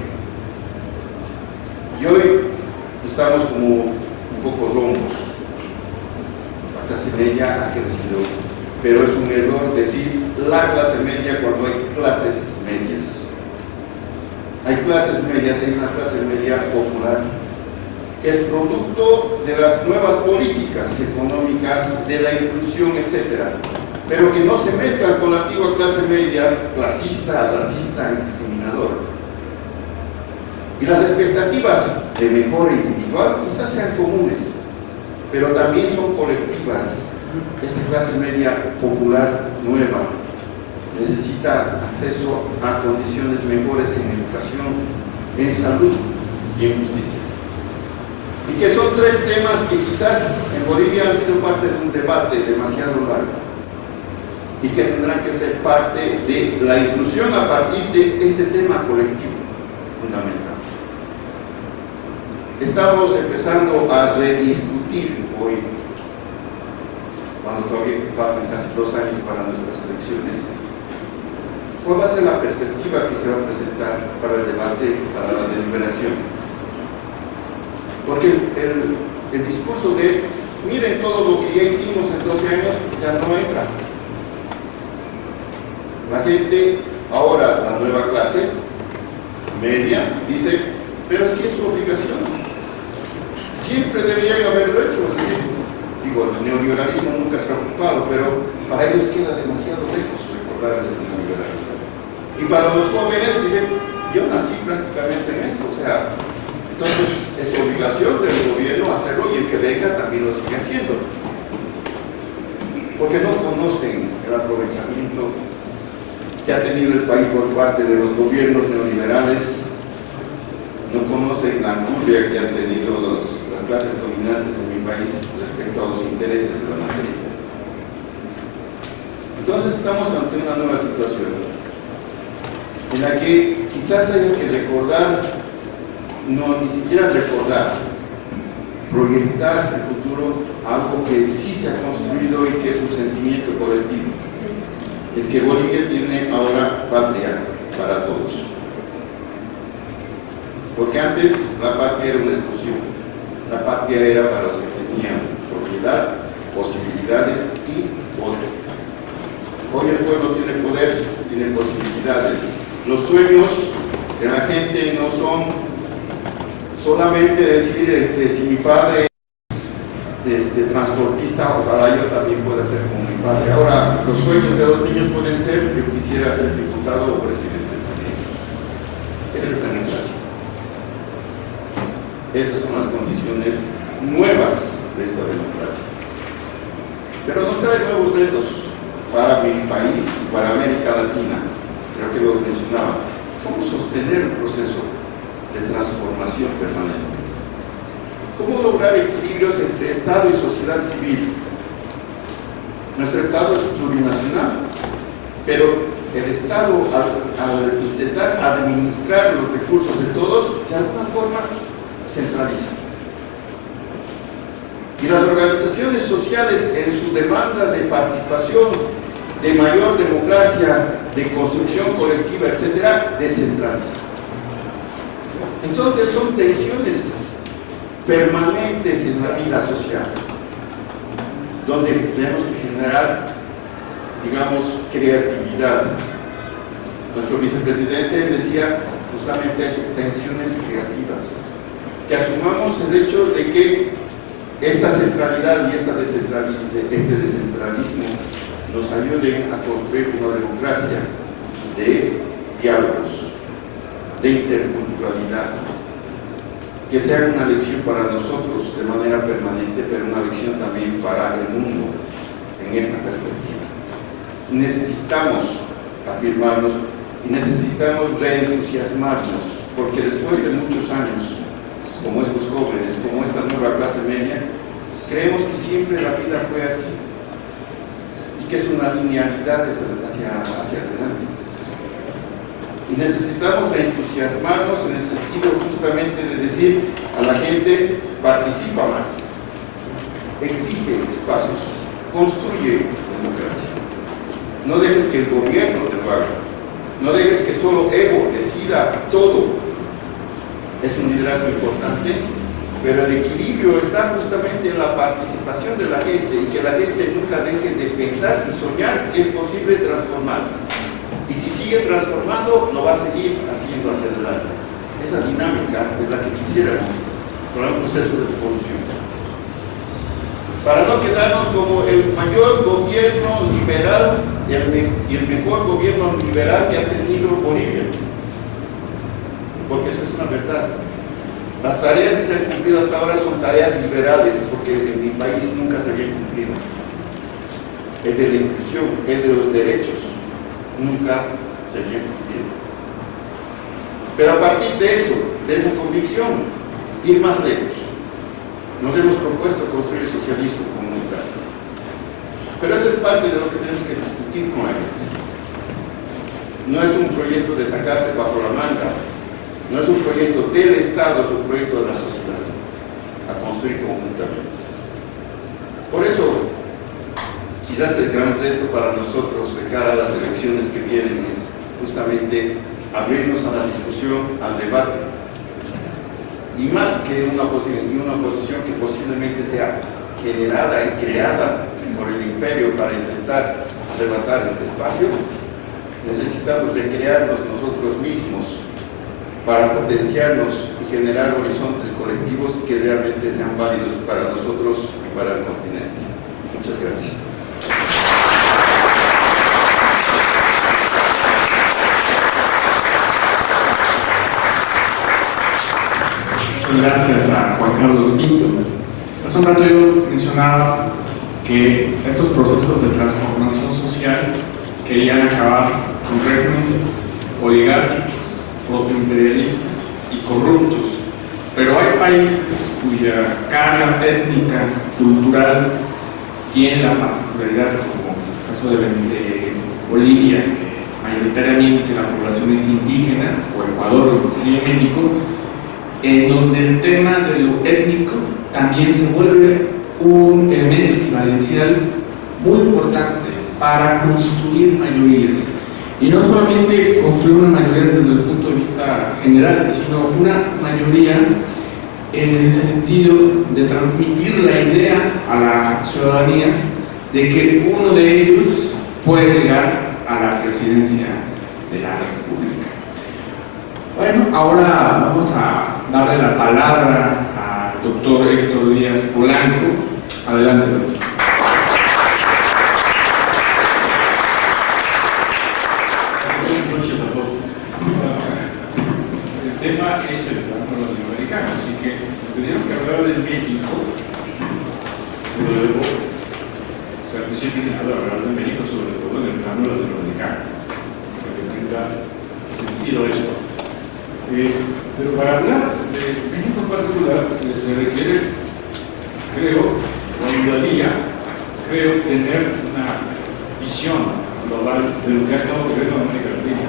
Y hoy estamos como un poco rombos. La clase media ha crecido, pero es un error decir la clase media cuando hay clases medias. Hay clases medias, hay una clase media popular que es producto de las nuevas políticas económicas, de la inclusión, etc. Pero que no se mezclan con la antigua clase media clasista, racista y discriminadora. Y las expectativas de mejora individual quizás sean comunes, pero también son colectivas. Esta clase media popular nueva necesita acceso a condiciones mejores en educación, en salud y en justicia. Y que son tres temas que quizás en Bolivia han sido parte de un debate demasiado largo y que tendrán que ser parte de la inclusión a partir de este tema colectivo fundamental. Estamos empezando a rediscutir hoy, cuando todavía faltan casi 2 años para nuestras elecciones, cuál va a ser la perspectiva que se va a presentar para el debate, para la deliberación. Porque el discurso de miren todo lo que ya hicimos en 12 años ya no entra. La gente, ahora la nueva clase media, dice, pero si es su obligación. Siempre deberían haberlo hecho. Es decir, digo, el neoliberalismo nunca se ha ocupado, pero para ellos queda demasiado lejos recordar ese neoliberalismo. Y para los jóvenes dicen, yo nací prácticamente en esto, o sea, entonces es obligación del gobierno hacerlo y el que venga también lo sigue haciendo. Porque no conocen el aprovechamiento que ha tenido el país por parte de los gobiernos neoliberales, no conocen la angustia que han tenido las clases dominantes en mi país respecto a los intereses de la mayoría. Entonces estamos ante una nueva situación en la que quizás haya que recordar, no, ni siquiera recordar, proyectar el futuro a algo que sí se ha construido y que es un sentimiento colectivo. Es que Bolivia tiene ahora patria para todos. Porque antes la patria era una exclusión. La patria era para los que tenían propiedad, posibilidades y poder. Hoy el pueblo tiene poder, tiene posibilidades. Los sueños de la gente no son solamente decir, si mi padre es transportista, ojalá yo también pueda ser como mi padre. Ahora, los sueños de los niños pueden ser, yo quisiera ser diputado o presidente también. Eso es democracia. Esas son las condiciones nuevas de esta democracia. pero nos trae nuevos retos para mi país y para América Latina. Creo que lo mencionaba. ¿Cómo sostener un proceso de transformación permanente? ¿Cómo lograr equilibrios entre Estado y sociedad civil? Nuestro Estado es plurinacional, pero el Estado, al intentar administrar los recursos de todos, de alguna forma centraliza. Y las organizaciones sociales, en su demanda de participación, de mayor democracia, de construcción colectiva, etcétera, descentralizan. Entonces son tensiones permanentes en la vida social, donde tenemos que generar, digamos, creatividad. Nuestro vicepresidente decía justamente eso, tensiones creativas. Que asumamos el hecho de que esta centralidad y este descentralismo nos ayuden a construir una democracia de diálogos, de interculturalidad, que sea una lección para nosotros de manera permanente, pero una lección también para el mundo en esta perspectiva. Necesitamos afirmarnos y necesitamos reentusiasmarnos, porque después de muchos años, como estos jóvenes, como esta nueva clase media, creemos que siempre la vida fue así y que es una linealidad hacia adelante. Y necesitamos reentusiasmarnos en el sentido justamente de decir a la gente: participa más, exige espacios, construye democracia. No dejes que el gobierno te lo haga, no dejes que solo Evo decida todo. Es un liderazgo importante, pero el equilibrio está justamente en la participación de la gente y que la gente nunca deje de pensar y soñar que es posible transformar. Y si sigue transformando, lo va a seguir haciendo hacia adelante. Esa dinámica es la que quisiéramos para un proceso de evolución. Para no quedarnos como el mayor gobierno liberal y el mejor gobierno liberal que ha tenido Bolivia. Porque eso es una verdad. Las tareas que se han cumplido hasta ahora son tareas liberales, porque en mi país nunca se habían cumplido. El de la inclusión, el de los derechos, nunca se habían cumplido. Pero a partir de eso, de esa convicción, ir más lejos. Nos hemos propuesto construir el socialismo comunitario. Pero eso es parte de lo que tenemos que discutir con la gente. No es un proyecto de sacarse bajo la manga. No es un proyecto del Estado, es un proyecto de la sociedad, a construir conjuntamente. Por eso, quizás el gran reto para nosotros de cara a las elecciones que vienen es justamente abrirnos a la discusión, al debate. Y más que una oposición que posiblemente sea generada y creada por el imperio para intentar arrebatar este espacio, necesitamos recrearnos nosotros mismos para potenciarnos y generar horizontes colectivos que realmente sean válidos para nosotros y para el continente. Muchas gracias. Muchas gracias a Juan Carlos Pinto. Hace un rato yo mencionaba que estos procesos de transformación social querían acabar con regímenes oligárquicos, protoimperialistas y corruptos, pero hay países cuya carga étnica, cultural, tiene la particularidad, como el caso de Bolivia, que mayoritariamente la población es indígena, o Ecuador, o inclusive México, en donde el tema de lo étnico también se vuelve un elemento equivalencial muy importante para construir mayorías. Y no solamente construir una mayoría desde el punto de vista general, sino una mayoría en el sentido de transmitir la idea a la ciudadanía de que uno de ellos puede llegar a la presidencia de la República. Bueno, ahora vamos a darle la palabra al doctor Héctor Díaz Polanco. Adelante, doctor. El tema es el plano latinoamericano, así que tenemos que hablar de México, luego ser disciplinado a hablar de México, sobre todo en el plano latinoamericano, para que tenga sentido esto. Pero para hablar de México en particular, se requiere, creo, o ayudaría, creo, tener una visión global de lo que ha estado ocurriendo en América Latina,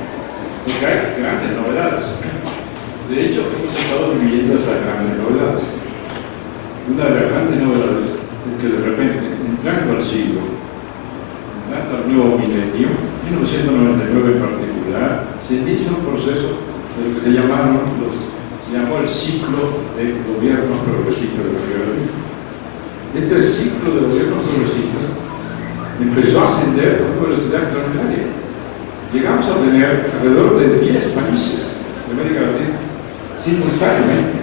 porque hay grandes novedades. De hecho, hemos estado viviendo esas grandes novedades. Una de las grandes novedades es que de repente, entrando al siglo, entrando al nuevo milenio, 1999 en particular, se inicia un proceso de lo que se llamó el ciclo de gobiernos progresistas de la América Latina. Este ciclo de gobiernos progresistas empezó a ascender a una velocidad extraordinaria. Llegamos a tener alrededor de 10 países de América Latina simultáneamente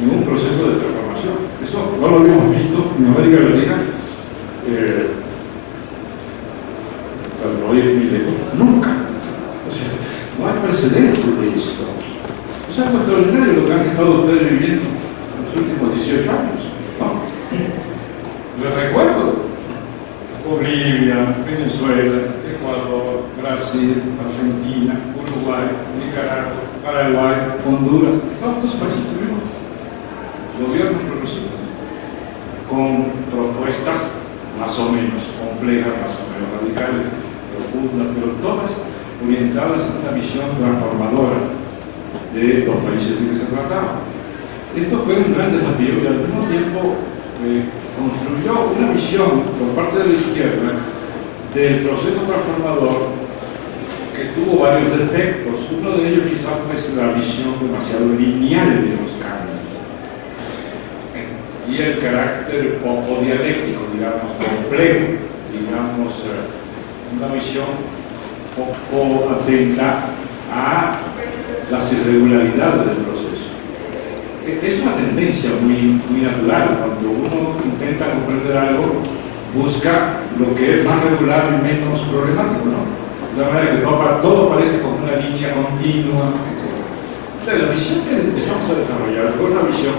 en un proceso de transformación. Eso no lo habíamos visto en América Latina, para no ir muy lejos, nunca. O sea, no hay precedentes de esto. O sea, es extraordinario lo que han estado ustedes viviendo en los últimos 18 años, ¿no? Les recuerdo: Bolivia, Venezuela, Ecuador, Brasil, Argentina, Uruguay, Nicaragua, Paraguay, Honduras, todos estos países tuvimos gobiernos progresistas con propuestas más o menos complejas, más o menos radicales, profundas, pero todas orientadas a una visión transformadora de los países de que se trataba. Esto fue un gran desafío y al mismo tiempo construyó una visión por parte de la izquierda del proceso transformador que tuvo varios defectos. Uno de ellos quizás fue la visión demasiado lineal de los cambios y el carácter poco dialéctico, digamos, complejo, digamos, una visión poco atenta a las irregularidades del proceso. Es una tendencia muy natural. Cuando uno intenta comprender algo, busca lo que es más regular y menos problemático, ¿no? De manera que todo parece como una línea continua, etc. Entonces, la visión que empezamos a desarrollar fue una visión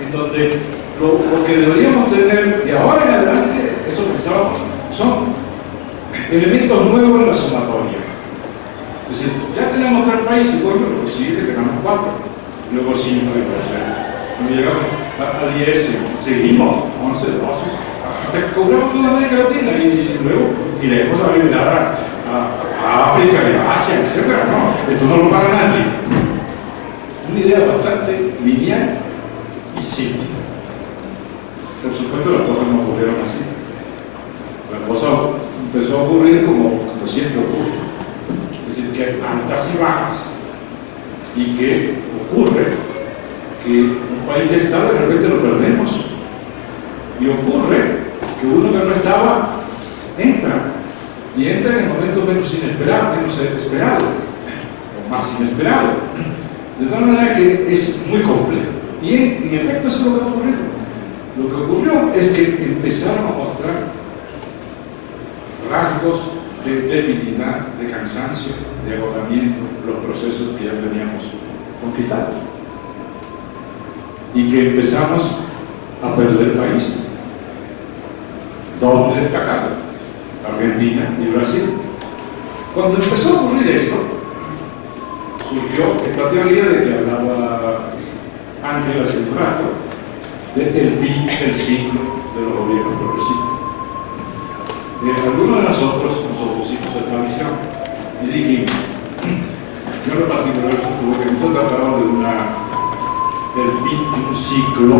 en donde lo que deberíamos tener de ahora en adelante, eso pensábamos, son elementos nuevos en la sumatoria. Es decir, ya tenemos 3 países, bueno, lo posible que tengamos 4, luego 5, cuando llegamos a 10, seguimos, 11, 12, hasta que cobramos toda América Latina y luego iremos a vivir a África y a Asia, etc. No, esto no lo paga nadie. Una idea bastante lineal y simple. Por supuesto, las cosas no ocurrieron así. La cosa empezó a ocurrir como siempre ocurre. Es decir, que hay altas y bajas y que ocurre que un país que estaba de repente lo perdemos y ocurre que uno que no estaba entra y entra en momentos menos inesperados, menos esperado o más inesperado, de tal manera que es muy complejo y en efecto eso es lo que ha ocurrido. Lo que ocurrió es que empezaron a mostrar rasgos de debilidad, de cansancio, de agotamiento, los procesos que ya teníamos conquistados. Y que empezamos a perder países. Dos muy destacados, Argentina y Brasil. Cuando empezó a ocurrir esto, surgió esta teoría de que hablaba Ángel hace un rato, del fin del ciclo de los gobiernos progresistas. Algunos de nosotros nos opusimos a esta visión y dijimos, yo en lo particular sostuve que no se trataba del fin de un ciclo,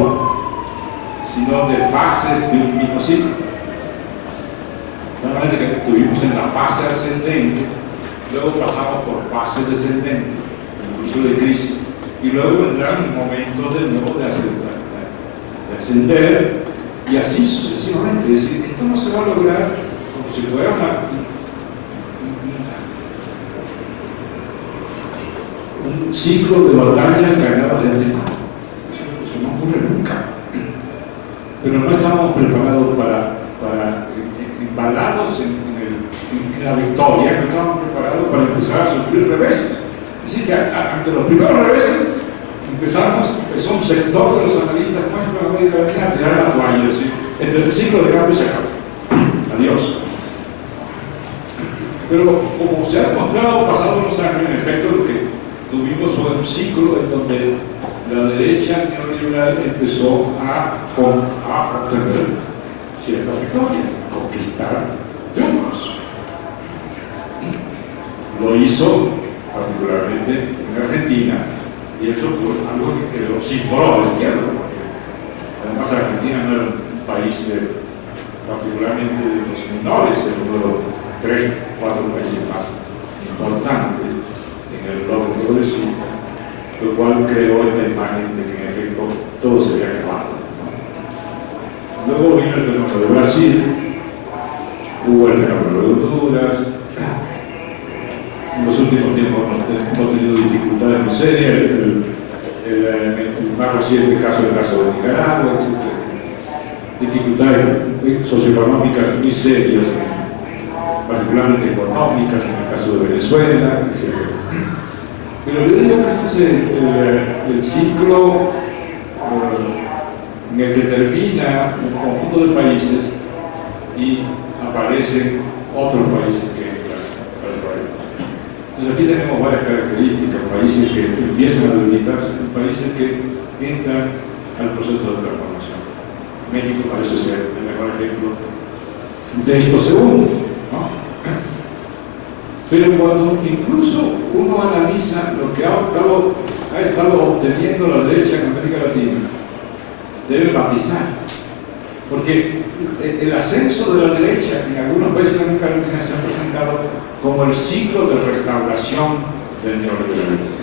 sino de fases de un mismo ciclo. De manera que estuvimos en la fase ascendente, luego pasamos por fase descendente, incluso de crisis, y luego vendrán momentos de nuevo de ascender, y así sucesivamente. Es decir, esto no se va a lograr como si fuera un ciclo de batallas ganadas de antemano. Eso no ocurre nunca. Pero no estamos preparados para embalados en la victoria, no estamos preparados para empezar a sufrir reveses. Es decir, que ante los primeros reveses empezó un sector de los analistas nuestros de América Latina a tirar la toalla, es decir, el ciclo de cambio se acabó. Adiós. Pero como se ha demostrado pasados los años, en efecto, lo que tuvimos fue un ciclo en donde la derecha neoliberal empezó a obtener ciertas victorias, a conquistar triunfos. Lo hizo particularmente en Argentina, y eso fue algo que lo simboló de izquierda, porque además Argentina no era un país particularmente de los menores, era uno de los 3 o 4 países más importantes en el bloque progresista, lo cual creó esta imagen de que en efecto todo se había acabado, ¿no? Luego vino el fenómeno de Brasil, hubo el fenómeno de Honduras. En los últimos tiempos hemos tenido dificultades muy serias, el más reciente caso, el caso de Nicaragua, etc. Dificultades socioeconómicas muy serias, particularmente económicas, en el caso de Venezuela, etc. Pero yo digo que este es el ciclo en el que termina un conjunto de países y aparecen otros países que entran al país. Entonces aquí tenemos varias características, países que empiezan a debilitarse, países que entran al proceso de transformación. México parece ser el mejor ejemplo de esto segundo, ¿no? Pero cuando incluso uno analiza lo que ha estado obteniendo la derecha en América Latina, debe matizar, porque el ascenso de la derecha en algunos países de América Latina se ha presentado como el ciclo de restauración del neoliberalismo.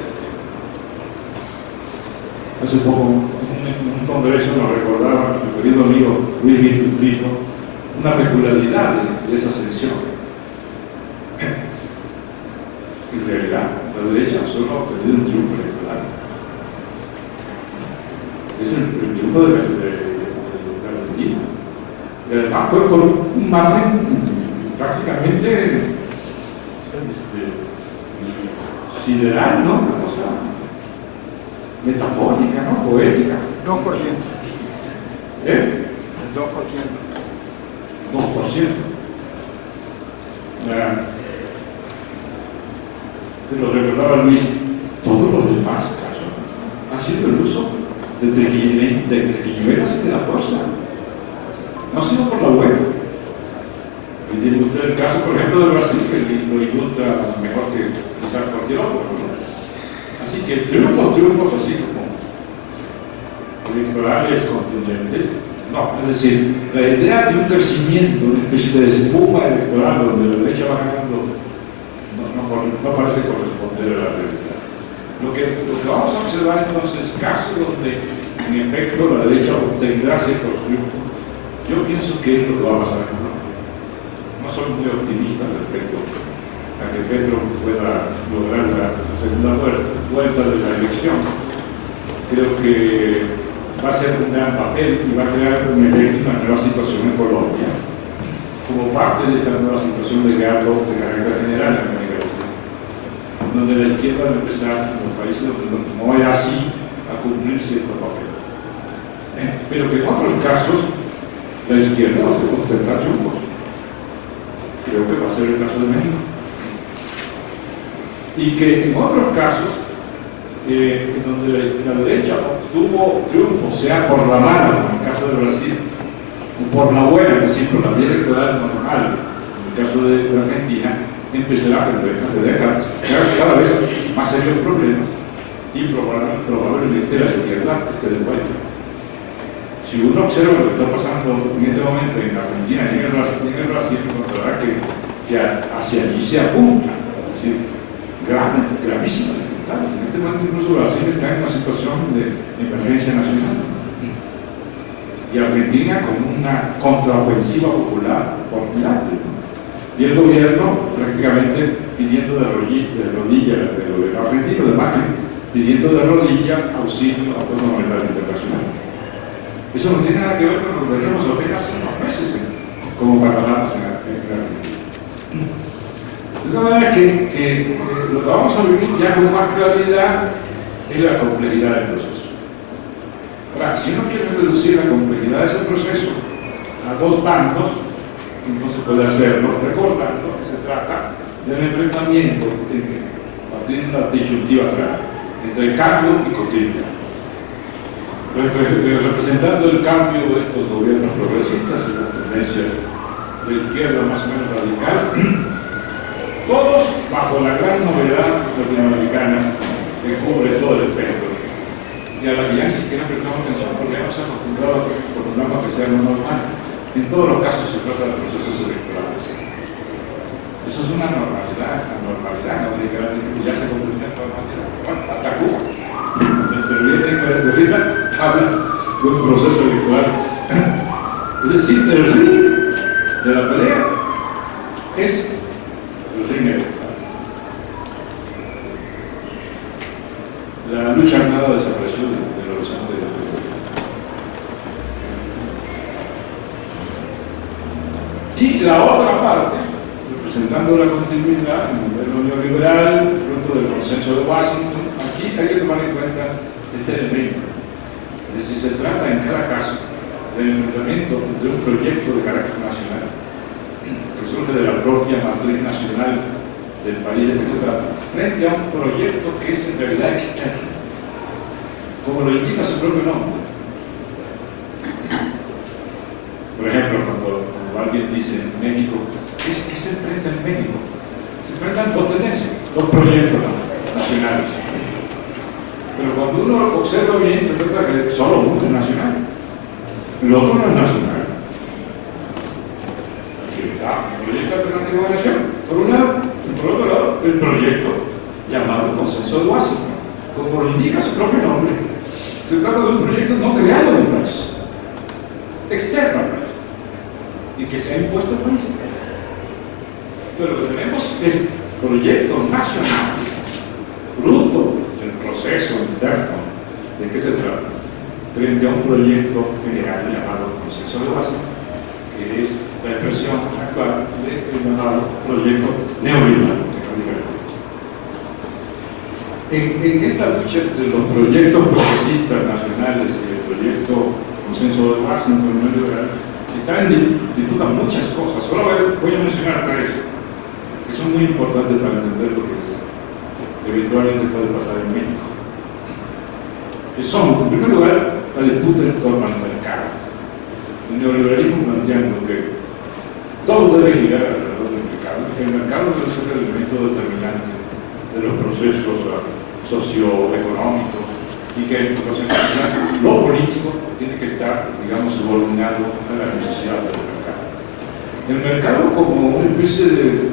Hace poco un congreso nos recordaba nuestro querido amigo Luis Vito una peculiaridad de esa ascensión. En realidad, la derecha solo ha obtenido un triunfo electoral. Es el triunfo de Argentina. Y además fue por un margen prácticamente sideral, ¿no? Una cosa metafórica, ¿no? Poética. 2%. ¿Eh? El 2%. 2%. Lo recordaba Luis, todos los demás casos ha sido el uso de triquiñuelas y de la fuerza. No ha sido por la buena. Y tiene usted el caso, por ejemplo, de Brasil, que lo ilustra mejor que quizás cualquier otro, ¿no? Así que triunfos así como electorales contundentes. No, es decir, la idea de un crecimiento, una especie de espuma electoral donde la derecha va ganando, no parece corresponder a la realidad. Lo que vamos a observar entonces, casos donde en efecto la derecha obtendrá ciertos triunfos, yo pienso que es lo que va a pasar en Colombia. No soy muy optimista respecto a que Petro pueda lograr la segunda vuelta de la elección. Creo que va a ser un gran papel y va a crear una nueva situación en Colombia, como parte de esta nueva situación de diálogo de carácter general en América Latina, donde la izquierda va a empezar en los países donde no es así a cumplir cierto papel. Pero que en otros casos la izquierda obtendrá triunfos. Creo que va a ser el caso de México. Y que en otros casos, donde la derecha obtuvo triunfos, sea por la mala, en el caso de Brasil, o por la buena, es decir, por la vía electoral normal, en el caso de Argentina, empezará a tener cada vez más serios problemas y probablemente la izquierda esté de vuelta. Si uno observa lo que está pasando en este momento en Argentina y en Brasil, encontrará que hacia allí se apunta, es decir, gravísimas dificultades. En este momento incluso Brasil está en una situación de emergencia nacional y Argentina con una contraofensiva popular formidable, y el gobierno prácticamente pidiendo de rodilla el argentino de Macri, pidiendo de rodilla auxilio a Fondo Monetario Internacional. Eso no tiene nada que ver con lo que veníamos apenas hace unos meses como Panamá en Argentina. De todas maneras que lo que vamos a vivir ya con más claridad es la complejidad del proceso. Ahora, si uno quiere reducir la complejidad de ese proceso a dos bandos, entonces puede hacerlo, recordando que se trata del enfrentamiento a partir de una disyuntiva clara entre cambio y continuidad. Representando el cambio de estos gobiernos progresistas, estas tendencias de izquierda más o menos radical, todos bajo la gran novedad latinoamericana que cubre todo el espectro, y a la que ya ni siquiera prestamos atención porque ya nos acostumbramos a que sea lo normal. En todos los casos se trata de procesos electorales. Eso es una normalidad, americana, ya se convierte en normalidad. Bueno, hasta Cuba. Cuando interviene en Rita, habla de un proceso electoral. Es decir, el ring de la pelea es el ring electoral. La lucha armada desapareció del horizonte de la pelea. Y la otra parte, representando la continuidad, el modelo neoliberal, fruto del consenso de Washington, aquí hay que tomar en cuenta este elemento. Es decir, se trata en cada caso del enfrentamiento de un proyecto de carácter nacional que surge de la propia matriz nacional del país de que se trata, frente a un proyecto que es en realidad externo, como lo indica su propio nombre. Por ejemplo, cuando alguien dice en México, ¿qué se enfrenta en México? Se enfrentan dos tendencias, dos proyectos nacionales. Pero cuando uno observa bien, se trata de que solo uno es nacional, el otro no es nacional. Aquí está el proyecto alternativo de nación, por un lado, y por otro lado, el proyecto llamado Consenso de Washington. Como lo indica su propio nombre, se trata de un proyecto no creado en el país, externo al país, y que se ha impuesto al país. Pero lo que tenemos es proyectos nacionales, fruto del proceso interno. ¿De qué se trata? Frente a un proyecto general llamado Consenso de Washington, que es la expresión actual del llamado proyecto neoliberal. En esta lucha entre los proyectos progresistas nacionales y el proyecto Consenso de Washington neoliberal, están en disputa muchas cosas. Solo voy a mencionar tres que son muy importantes para entender lo que eventualmente puede pasar en México. Que son, en primer lugar, la disputa en torno al mercado. El neoliberalismo planteando que todo debe girar alrededor del mercado, que el mercado debe ser el elemento determinante de los procesos socioeconómicos y que lo político tiene que estar, digamos, subordinado a la necesidad del mercado. El mercado como una especie de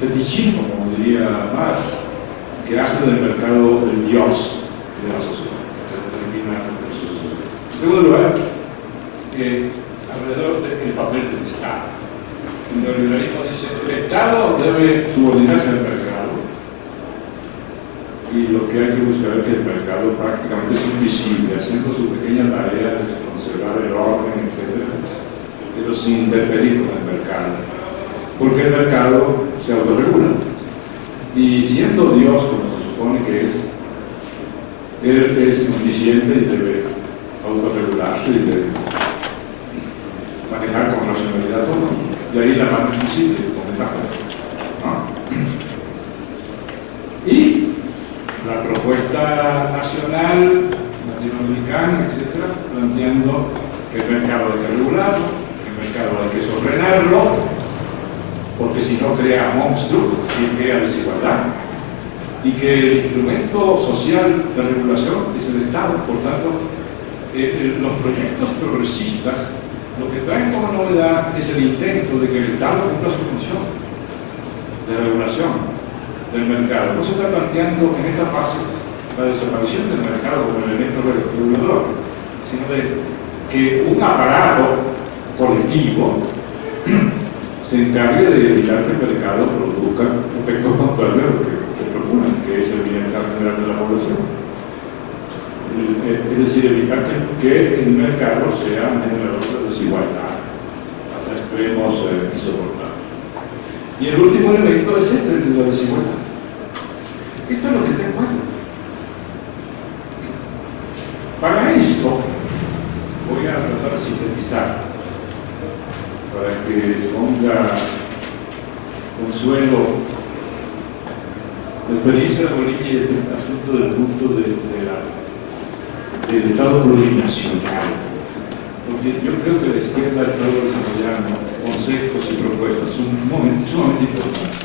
fetichismo, como diría Marx, que hace del mercado el dios de la sociedad. En segundo lugar, alrededor del papel del Estado. El neoliberalismo dice que el Estado debe subordinarse al mercado, y lo que hay que buscar es que el mercado prácticamente es invisible, haciendo su pequeña tarea de conservar el orden, etc., pero sin interferir con el mercado, porque el mercado se autorregula, y siendo Dios, como se supone que es, él es omnisciente y debe autorregularse y debe manejar con racionalidad todo. De ahí la mano invisible, con metáforas, ¿no? Y la propuesta nacional, latinoamericana, etc., planteando que el mercado hay que regularlo, que el mercado hay que sordenarlo, porque si no crea monstruos, si crea desigualdad, y que el instrumento social de regulación es el Estado. Por tanto, los proyectos progresistas lo que traen como novedad es el intento de que el Estado cumpla su función de regulación del mercado. No se está planteando en esta fase la desaparición del mercado como elemento regulador, sino de que un aparato colectivo se encargue de evitar que el mercado produzca efectos contrarios a lo que se propone, que es el bienestar general de la población. Es decir, evitar que el mercado sea un generador de desigualdad hasta extremos insoportables. Y el último elemento es este, el de la desigualdad. Esto es lo que está en juego. Para esto, voy a tratar de sintetizar para que exponga Consuelo la experiencia de Bolivia y este asunto del punto del Estado plurinacional. Porque yo creo que la izquierda ha estado desarrollando conceptos y propuestas sumamente importantes,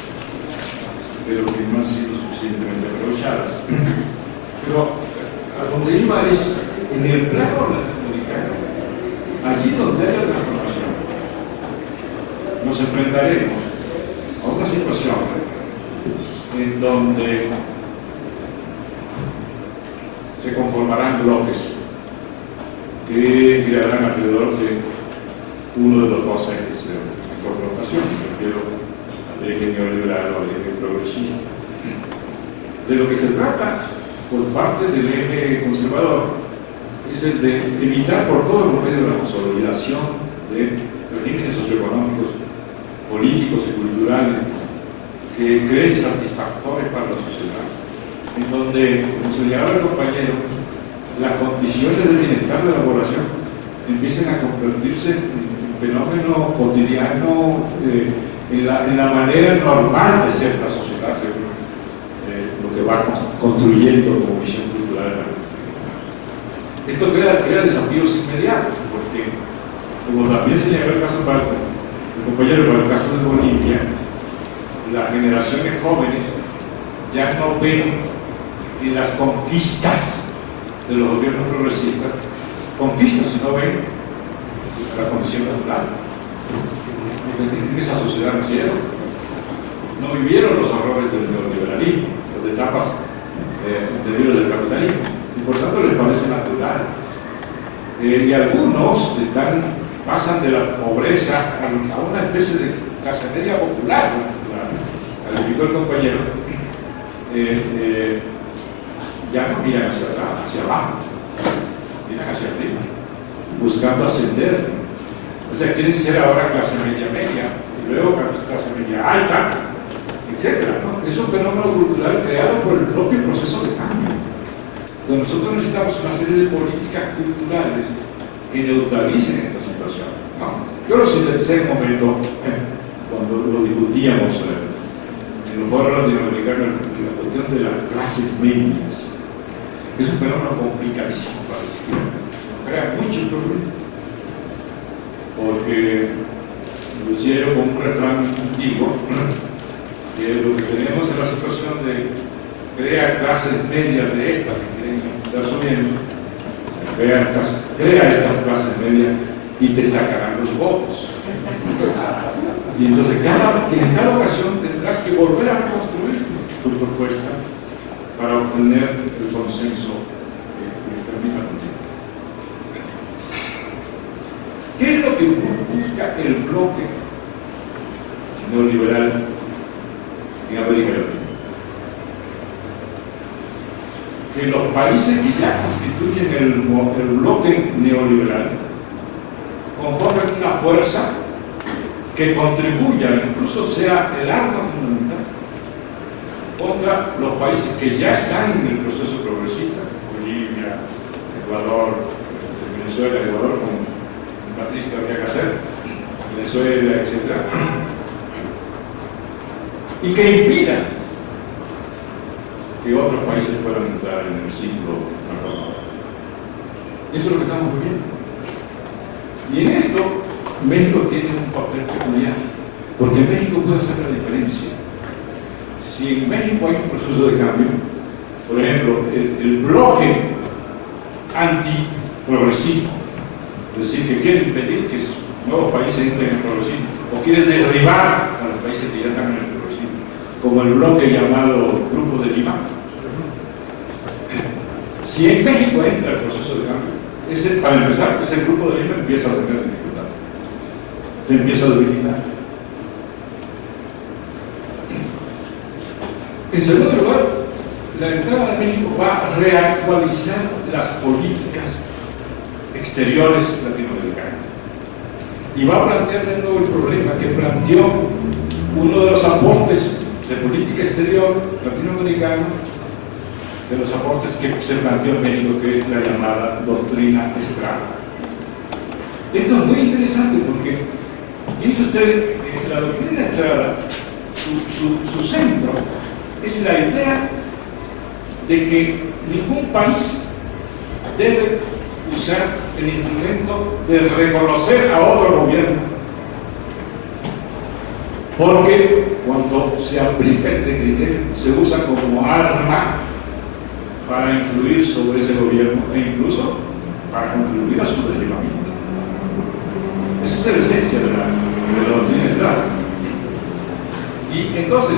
pero que no han sido suficientemente aprovechadas. Pero a donde iba es en el plano latinoamericano, allí donde hay la transformación, nos enfrentaremos a una situación en donde se conformarán bloques que crearán alrededor de uno de los dos ejes de confrontación, el eje neoliberal o el eje progresista. De lo que se trata por parte del eje conservador es el de evitar por todos los medios la consolidación de regímenes socioeconómicos, políticos y culturales que creen satisfactorios para la sociedad, en donde, como señalaba el compañero, las condiciones de bienestar de la población empiecen a convertirse en fenómeno cotidiano, en la manera normal de ser la sociedad, según lo que va construyendo como visión cultural. Esto crea desafíos inmediatos, porque, como también señaló el caso el compañero, para el caso de Bolivia, las generaciones jóvenes ya no ven en las conquistas de los gobiernos progresistas conquistas, sino ven la condición natural. En esa sociedad nacieron, no vivieron los horrores del neoliberalismo, las etapas anteriores del capitalismo, y por tanto les parece natural. Y algunos pasan de la pobreza a una especie de clase media popular, calificó el compañero, ya no miran hacia abajo, miran hacia arriba, buscando ascender. O sea, quieren ser ahora clase media y luego clase media alta, etc. ¿no? Es un fenómeno cultural creado por el propio proceso de cambio. Entonces nosotros necesitamos una serie de políticas culturales que neutralicen esta situación, ¿no? Yo lo sinteticé en un momento cuando lo discutíamos en los foros latinoamericanos, la cuestión de las clases medias. Es un fenómeno complicadísimo para la izquierda, crea muchos problemas, porque lo hicieron con un refrán antiguo, que lo que tenemos es la situación de crear clases medias de estas que quieren estar subiendo, crea estas clases medias y te sacarán los votos. Y entonces en cada ocasión tendrás que volver a reconstruir tu propuesta para obtener el consenso que permita contigo. ¿Qué es lo que busca el bloque neoliberal en América Latina? Que los países que ya constituyen el bloque neoliberal conformen una fuerza que contribuya, incluso sea el arma fundamental, contra los países que ya están en el proceso progresista, Bolivia, Ecuador, Venezuela, Ecuador, con Patricia que habría que hacer, Venezuela, etc. Y que impida que otros países puedan entrar en el ciclo transformador. Eso es lo que estamos viviendo. Y en esto, México tiene un papel peculiar, porque México puede hacer la diferencia. Si en México hay un proceso de cambio, por ejemplo, el bloque antiprogresismo, es decir, que quiere impedir que nuevos países entren en el progresismo, o quiere derribar a los países que ya están en el progresismo, como el bloque llamado Grupo de Lima. Si en México entra el proceso de cambio, para empezar, ese Grupo de Lima empieza a tener dificultades, se empieza a debilitar. En segundo lugar, la entrada de México va a reactualizar las políticas exteriores latinoamericanas y va a plantear de nuevo el problema que planteó uno de los aportes de política exterior latinoamericana, de los aportes que se planteó en México, que es la llamada doctrina Estrada. Esto es muy interesante porque Fíjense usted, la doctrina Estrada, su centro es la idea de que ningún país debe usar el instrumento de reconocer a otro gobierno, porque cuando se aplica este criterio se usa como arma para influir sobre ese gobierno e incluso para contribuir a su derribamiento. Esa es la esencia de la doctrina Estrada. Y entonces,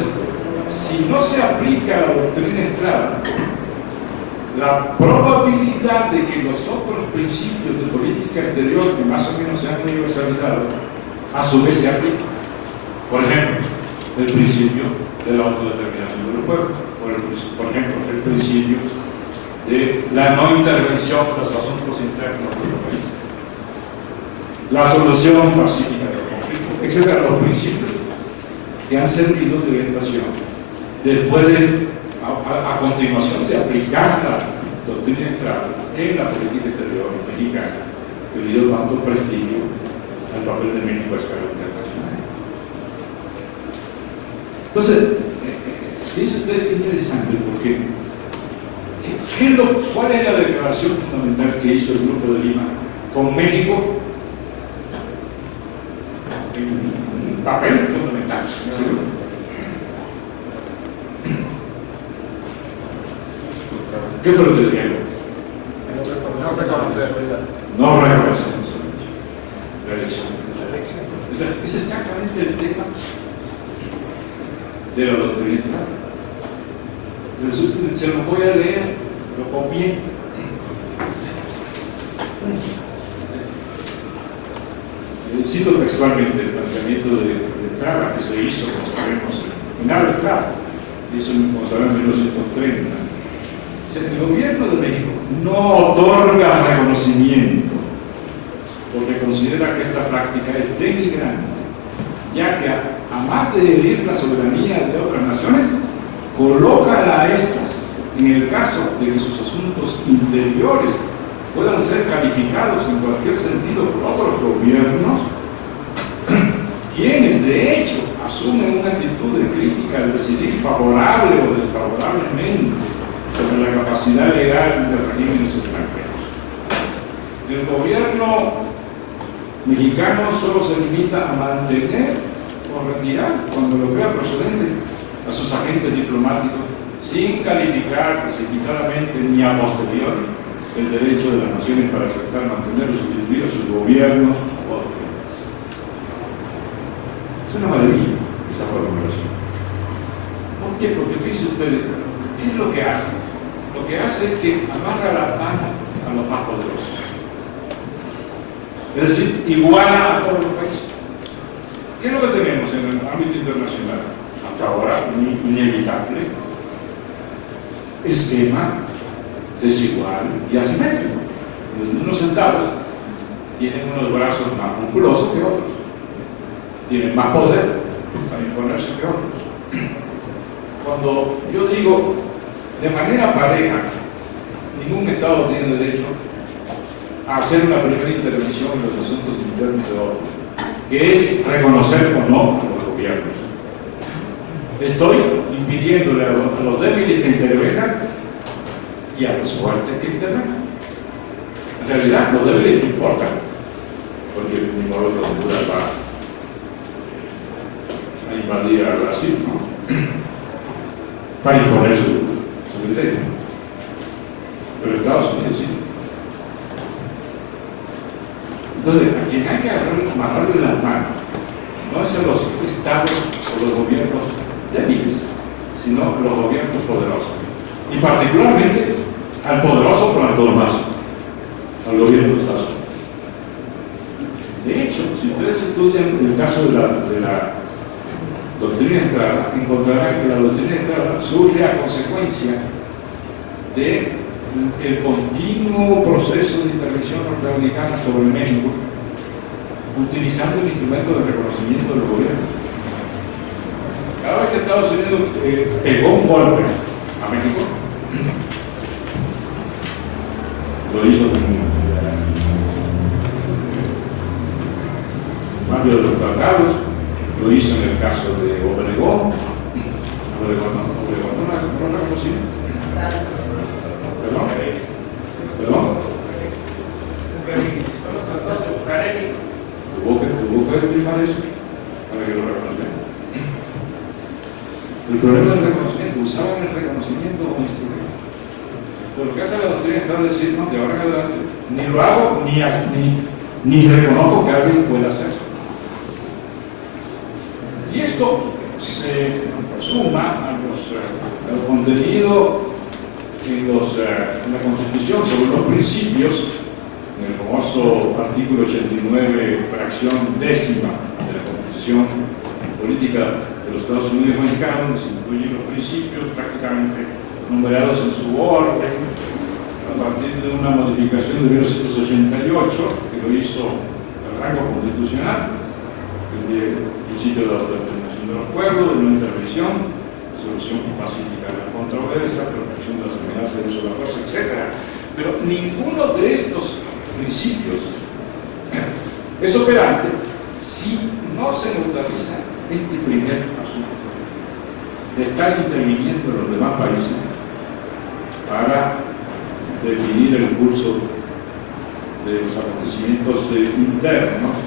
si no se aplica la doctrina Estrada, la probabilidad de que los otros principios de política exterior que más o menos se han universalizado, a su vez se aplican. Por ejemplo, el principio de la autodeterminación del pueblo, por ejemplo, el principio de la no intervención en los asuntos internos de los países, la solución pacífica de los conflictos, etc. Los principios que han servido de orientación después de, a continuación de aplicar la doctrina Estrada en la política exterior mexicana, que le dio tanto prestigio al papel de México a escala internacional. Entonces, fíjense ustedes qué interesante, porque ¿cuál es la declaración fundamental que hizo el Grupo de Lima con México? Un papel fundamental, ¿sí? ¿Qué fue lo que dijeron? No reconocemos la elección. Es exactamente el tema de la doctrina Estrada. Se lo voy a leer, lo copié. Cito textualmente el planteamiento de Estrada que se hizo, como sabemos, en Aro Estrada, hizo, como sabemos, en 1930. El gobierno de México no otorga reconocimiento porque considera que esta práctica es denigrante, ya que a más de herir la soberanía de otras naciones, coloca a estas en el caso de que sus asuntos interiores puedan ser calificados en cualquier sentido por otros gobiernos, quienes de hecho asumen una actitud de crítica al decidir favorable o desfavorablemente sobre la capacidad legal de regímenes extranjeros. El gobierno mexicano solo se limita a mantener o retirar, cuando lo crea procedente, a sus agentes diplomáticos, sin calificar precipitadamente ni a posteriori el derecho de las naciones para aceptar, mantener o sustituir a sus gobiernos o autoridades. Es una maravilla esa formulación. ¿Por qué? Porque fíjense ustedes, ¿qué es lo que hace? Lo que hace es que amarra las manos a los más poderosos. Es decir, iguala a todos los países. ¿Qué es lo que tenemos en el ámbito internacional? Hasta ahora, inevitable, esquema desigual y asimétrico. Unos sentados tienen unos brazos más musculosos que otros, tienen más poder para imponerse que otros. Cuando yo digo de manera pareja, ningún Estado tiene derecho a hacer una primera intervención en los asuntos internos de otros, que es reconocer o no a los gobiernos. Estoy impidiéndole a los débiles que intervengan y a los fuertes que intervengan. En realidad, los débiles no importan, porque ni modo que Honduras va a invadir a Brasil, ¿no? Para imponer su criterio. Pero Estados Unidos sí. Entonces, a quien hay que amarrarle las manos no es a los estados o los gobiernos débiles, sino a los gobiernos poderosos. Y particularmente al poderoso por antonomasia, al gobierno de Estados Unidos. De hecho, si ustedes estudian el caso de la doctrina Estrada, encontrarán que la doctrina Estrada surge a consecuencia del continuo proceso de intervención norteamericana sobre México, utilizando el instrumento de reconocimiento del gobierno. Cada vez que Estados Unidos pegó un golpe a México, lo hizo con cambio de los tratados, lo hizo en el caso de Obregón. Obregón no la conocí. ¿Perdón? Tuvo que firmar eso para que lo reconozcan. El problema del reconocimiento, usaban el reconocimiento como instrumento. Pero lo que hace la doctrina está decir, no, de ahora en adelante ni lo hago ni reconozco que alguien pueda hacerlo. Y esto se suma al contenido en la Constitución sobre los principios, en el famoso artículo 89, fracción décima de la Constitución Política de los Estados Unidos Mexicanos, donde se incluyen los principios prácticamente numerados en su orden, a partir de una modificación de 1988, que lo hizo el rango constitucional, el principio de la autodeterminación del acuerdo, de la intervención, solución pacífica de la controversia, protección de las amenazas de uso de la fuerza, etc. Pero ninguno de estos principios es operante si no se neutraliza este primer asunto de estar interviniendo en los demás países para definir el curso de los acontecimientos internos,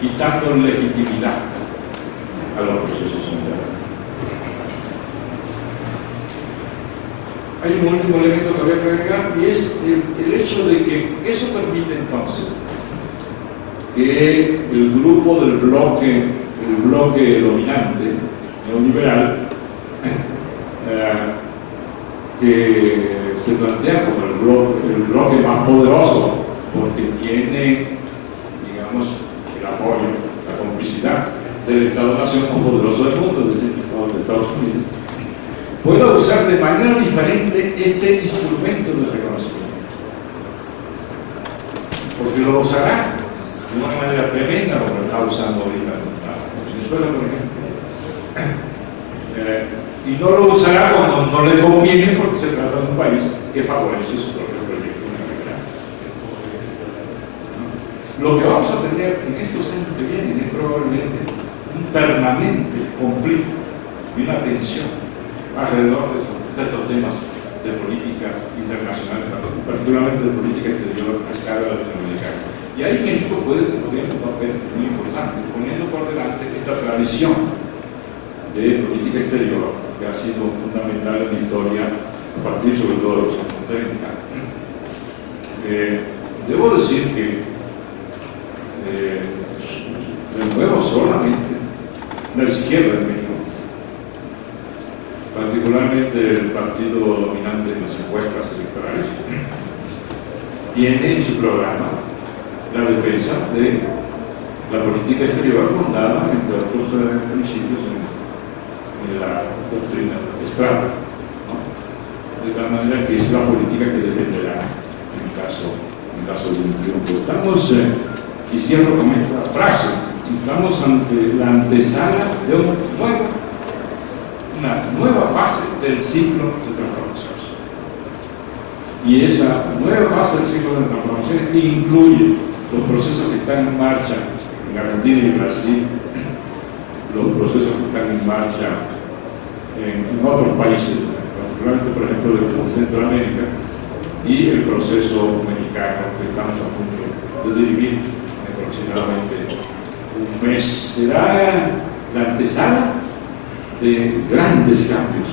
quitando legitimidad a los procesos internos. Hay un último elemento que había que agregar, y es el hecho de que eso permite entonces que el grupo del bloque dominante neoliberal, que se plantea como el bloque más poderoso porque tiene, digamos, el apoyo, la complicidad del Estado-Nación más poderoso del mundo, es decir, de Estados Unidos, pueda usar de manera diferente este instrumento de reconocimiento, porque lo usará de una manera tremenda como lo está usando ahorita Venezuela, por ejemplo, y no lo usará cuando no le conviene, porque se trata de un país que favorece su propio proyecto neoliberal. Lo que vamos a tener en estos años que vienen es probablemente un permanente conflicto y una tensión alrededor de estos temas de política internacional, particularmente de política exterior a escala latinoamericana. Y ahí México puede cumplir un papel muy importante, poniendo por delante esta tradición de política exterior que ha sido fundamental en la historia a partir sobre todo de los años 30. Debo decir que de nuevo solamente la izquierda en México, particularmente el partido dominante en las encuestas electorales, tiene en su programa la defensa de la política exterior fundada, entre otros principios, en la doctrina de Estrada, ¿no? De tal manera que es la política que defenderá en caso de un triunfo. Estamos, y cierro con esta frase, estamos ante la antesala de una nueva fase del ciclo de transformaciones. Y esa nueva fase del ciclo de transformaciones incluye los procesos que están en marcha en Argentina y Brasil, los procesos que están en marcha en otros países, particularmente por ejemplo de Centroamérica, y el proceso mexicano que estamos a punto de dirimir en aproximadamente un mes. Será la antesala de grandes cambios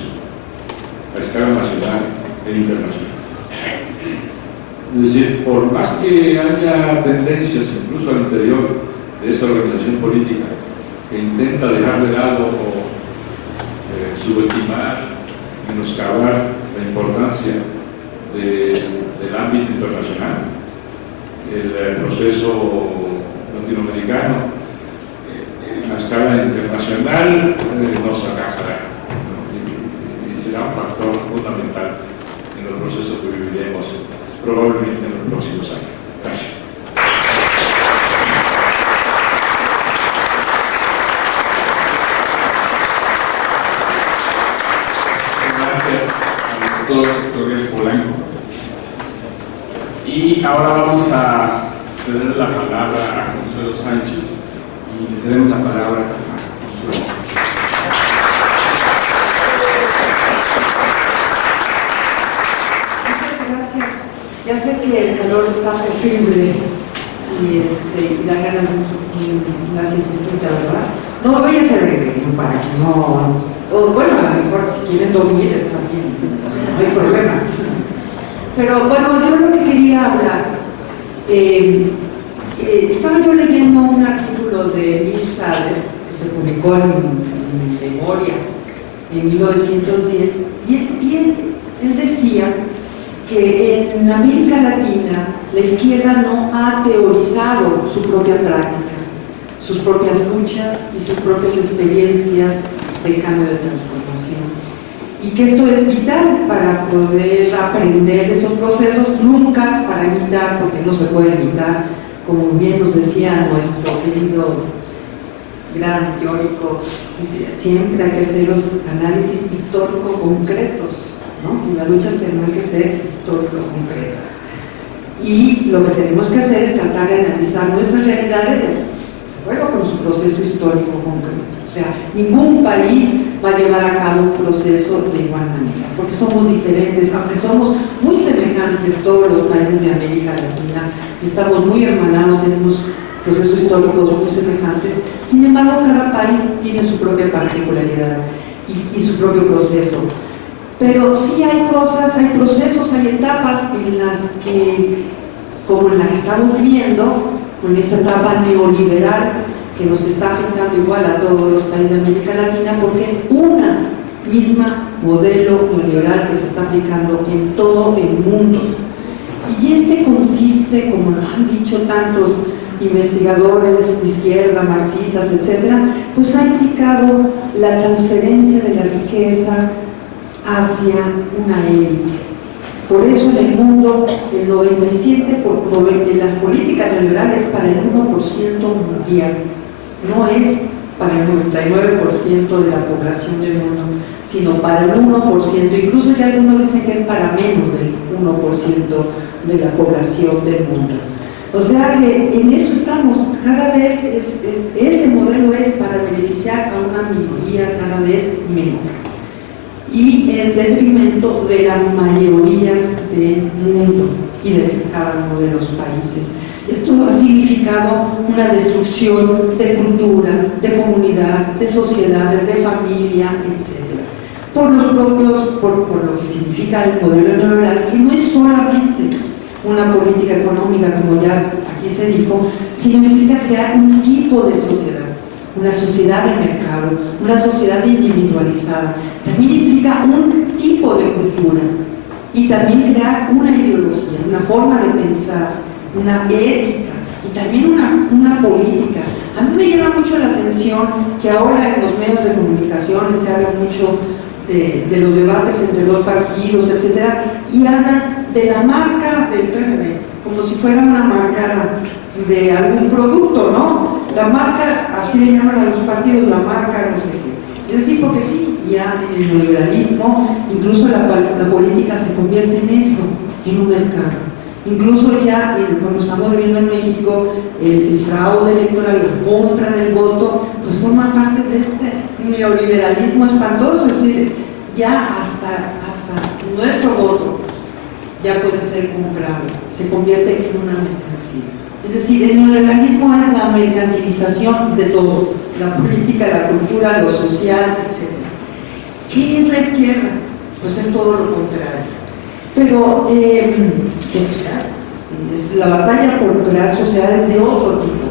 a escala nacional e internacional. Es decir, por más que haya tendencias incluso al interior de esa organización política que intenta dejar de lado o subestimar, menoscabar la importancia del ámbito internacional, el proceso latinoamericano a escala internacional nos alcanzará, y será un factor fundamental en los procesos que viviremos probablemente en los próximos años. Gracias. Gracias al doctor Polanco. Y ahora vamos a ceder la palabra a Consuelo Sánchez y le cedemos la palabra a Consuelo. Muchas gracias. Ya sé que el calor está terrible y da ganas de una siestecita, ¿verdad? No me voy a hacer para que no... O bueno, a lo mejor si quieres dormir está bien, no hay problema. Pero bueno, yo lo que quería hablar, estaba yo leyendo un artículo de Bill Sadler que se publicó en Memoria en 1910 y él decía que en América Latina la izquierda no ha teorizado su propia práctica, sus propias luchas y sus propias experiencias de cambio de transformación. Y que esto es vital para poder aprender esos procesos, nunca para imitar, porque no se puede imitar, como bien nos decía nuestro querido gran teórico, siempre hay que hacer los análisis históricos concretos, ¿no? Y las luchas tendrán que ser histórico-concretas. Y lo que tenemos que hacer es tratar de analizar nuestras realidades de acuerdo con su proceso histórico concreto. O sea, ningún país va a llevar a cabo un proceso de igual manera, porque somos diferentes, aunque somos muy semejantes todos los países de América Latina, estamos muy hermanados, tenemos procesos históricos muy semejantes, sin embargo cada país tiene su propia particularidad y su propio proceso. Pero sí hay cosas, hay procesos, hay etapas en las que, como en la que estamos viviendo, con esta etapa neoliberal que nos está afectando igual a todos los países de América Latina, porque es una misma modelo neoliberal que se está aplicando en todo el mundo. Y este consiste, como lo han dicho tantos investigadores de izquierda, marxistas, etcétera, pues ha implicado la transferencia de la riqueza hacia una élite. Por eso en el mundo el 97% de las políticas neoliberales para el 1% mundial, no es para el 99% de la población del mundo, sino para el 1%, incluso ya algunos dicen que es para menos del 1% de la población del mundo. O sea que en eso estamos, cada vez este modelo es para beneficiar a una minoría cada vez menos y en detrimento de las mayorías del mundo y de cada uno de los países. Esto ha significado una destrucción de cultura, de comunidad, de sociedades, de familia, etc. Por lo que significa el modelo neoliberal, que no es solamente una política económica, como ya aquí se dijo, sino implica crear un tipo de sociedad, una sociedad de mercado, una sociedad individualizada. También implica un tipo de cultura y también crear una ideología, una forma de pensar, una ética y también una política. A mí me llama mucho la atención que ahora en los medios de comunicación se habla mucho de los debates entre los partidos, etcétera, y hablan de la marca del PRD, como si fuera una marca de algún producto, ¿no? La marca, así le llaman a los partidos, la marca no sé qué. Es decir, porque sí, ya en el neoliberalismo, incluso la política se convierte en eso, en un mercado. Incluso ya, como estamos viendo en México, el fraude electoral, la compra del voto, pues forma parte de este neoliberalismo espantoso. Es decir, ya hasta nuestro voto ya puede ser comprado, se convierte en una mercancía. Es decir, el neoliberalismo es la mercantilización de todo, la política, la cultura, lo social, etc. ¿Qué es la izquierda? Pues es todo lo contrario. Pero es la batalla por crear sociedades de otro tipo,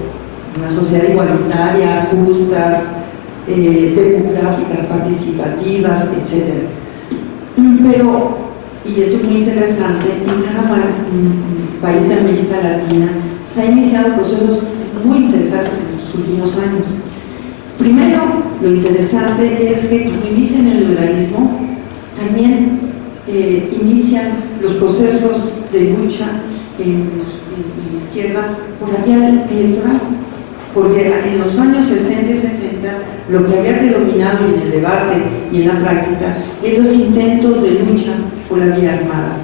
una sociedad igualitaria, justas, democráticas, participativas, etc. Pero, y esto es muy interesante, en cada país de América Latina se han iniciado procesos muy interesantes en estos últimos años. Primero, lo interesante es que cuando inician el liberalismo, también inician los procesos de lucha en la izquierda por la vía electoral, porque en los años 60 y 70 lo que había predominado en el debate y en la práctica eran los intentos de lucha por la vía armada.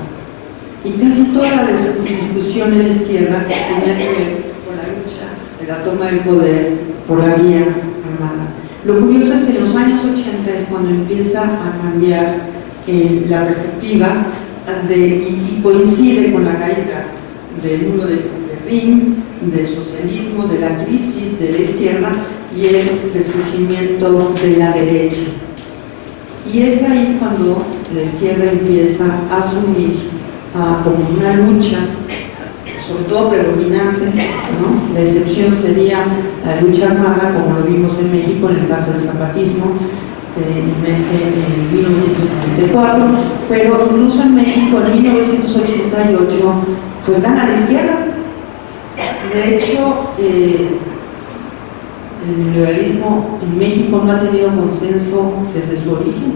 Y casi toda la discusión en la izquierda tenía que ver con la lucha de la toma del poder por la vía armada. Lo curioso es que en los años 80 es cuando empieza a cambiar la perspectiva y coincide con la caída del muro de Berlín, del socialismo, de la crisis de la izquierda y el resurgimiento de la derecha. Y es ahí cuando la izquierda empieza a asumir como una lucha, sobre todo predominante, ¿no? La excepción sería la lucha armada, como lo vimos en México en el caso del zapatismo en 1994, pero incluso en México en 1988 pues gana la izquierda. De hecho, el liberalismo en México no ha tenido consenso desde su origen.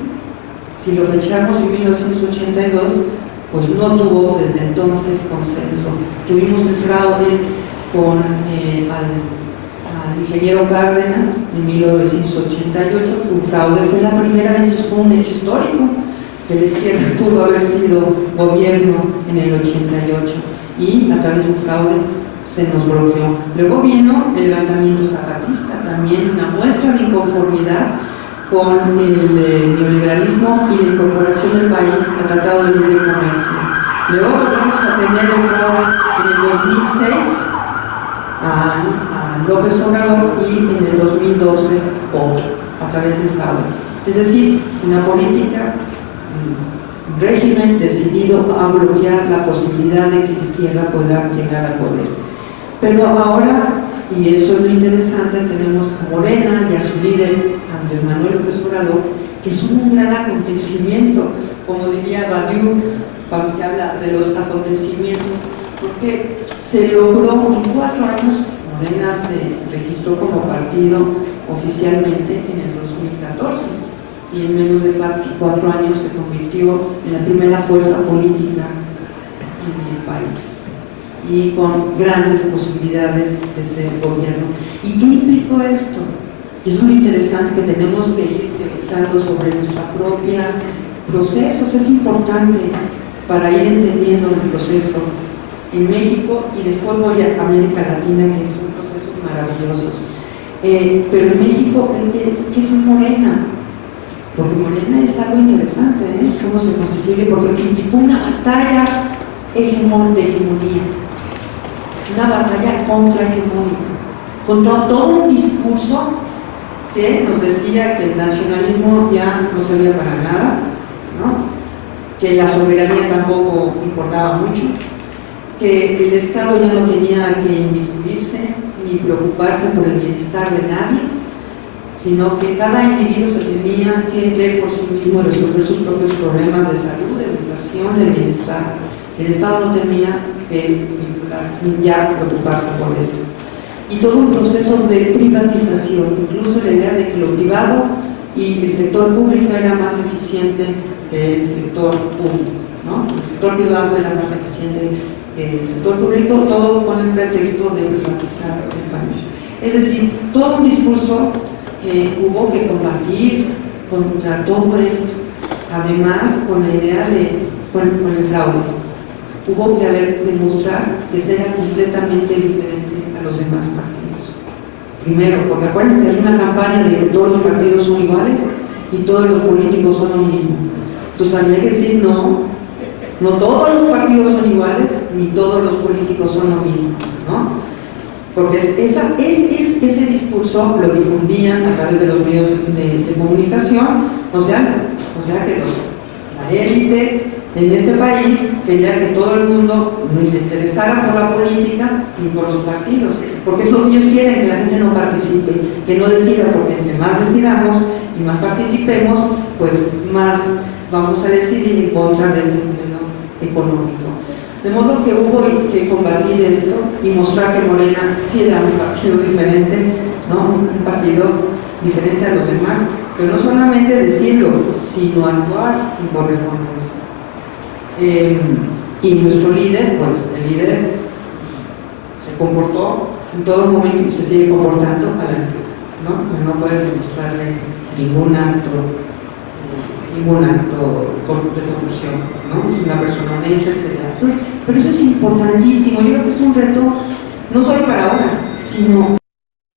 Si lo fechamos en 1982, pues no tuvo desde entonces consenso. Tuvimos el fraude con al ingeniero Cárdenas en 1988, fue un fraude, fue la primera vez, fue un hecho histórico, que la izquierda pudo haber sido gobierno en el 88 y a través de un fraude se nos bloqueó. Luego vino el levantamiento zapatista, también una muestra de inconformidad con el neoliberalismo y la incorporación del país al Tratado de Libre Comercio. Luego volvemos a tener el fraude en el 2006 a López Obrador y en el 2012 otro, a través del fraude. Es decir, una política, un régimen decidido a bloquear la posibilidad de que la izquierda pueda llegar al poder. Pero ahora, y eso es lo interesante, tenemos a Morena y a su líder, Andrés Manuel López Obrador, que es un gran acontecimiento, como diría Badiou, cuando se habla de los acontecimientos, porque se logró en 4 años, Morena se registró como partido oficialmente en el 2014 y en menos de 4 años se convirtió en la primera fuerza política en el país y con grandes posibilidades de ser gobierno. ¿Y qué implicó esto? Es muy interesante que tenemos que ir revisando sobre nuestra propia procesos, es importante para ir entendiendo el proceso en México y después voy a América Latina, que son procesos maravillosos. Pero en México, ¿qué es Morena? Porque Morena es algo interesante, cómo se constituye, porque implicó una batalla de hegemonía, una batalla contrahegemónica, contra todo un discurso que nos decía que el nacionalismo ya no servía para nada, ¿no? Que la soberanía tampoco importaba mucho, que el Estado ya no tenía que inmiscuirse ni preocuparse por el bienestar de nadie, sino que cada individuo se tenía que ver por sí mismo y resolver sus propios problemas de salud, de educación, de bienestar. El Estado no tenía que ya preocuparse por esto. Y todo un proceso de privatización, incluso la idea de que lo privado y el sector público era más eficiente que el sector público, ¿no? El sector privado era más eficiente que el sector público, todo con el pretexto de privatizar el país. Es decir, todo un discurso hubo que combatir contra todo esto, además con la idea con el fraude. Hubo que demostrar que sea completamente diferente a los demás partidos. Primero, porque acuérdense, hay una campaña de que todos los partidos son iguales y todos los políticos son lo mismo. Entonces había que decir no todos los partidos son iguales ni todos los políticos son lo mismo, ¿no? Porque ese discurso lo difundían a través de los medios de comunicación, o sea que la élite en este país quería que todo el mundo ni se interesara por la política ni por los partidos, porque es lo que ellos quieren, que la gente no participe, que no decida, porque entre más decidamos y más participemos, pues más vamos a decidir en contra de este modelo económico. De modo que hubo que combatir esto y mostrar que Morena sí era un partido diferente, ¿no? Un partido diferente a los demás, pero no solamente decirlo, sino actuar y corresponder. Y nuestro líder, pues el líder se comportó en todo momento y se sigue comportando a la altura, ¿no? No puede demostrarle ningún acto ningún acto de corrupción, ¿no? Es una persona honesta, etc. Entonces, pero eso es importantísimo. Yo creo que es un reto no solo para ahora, sino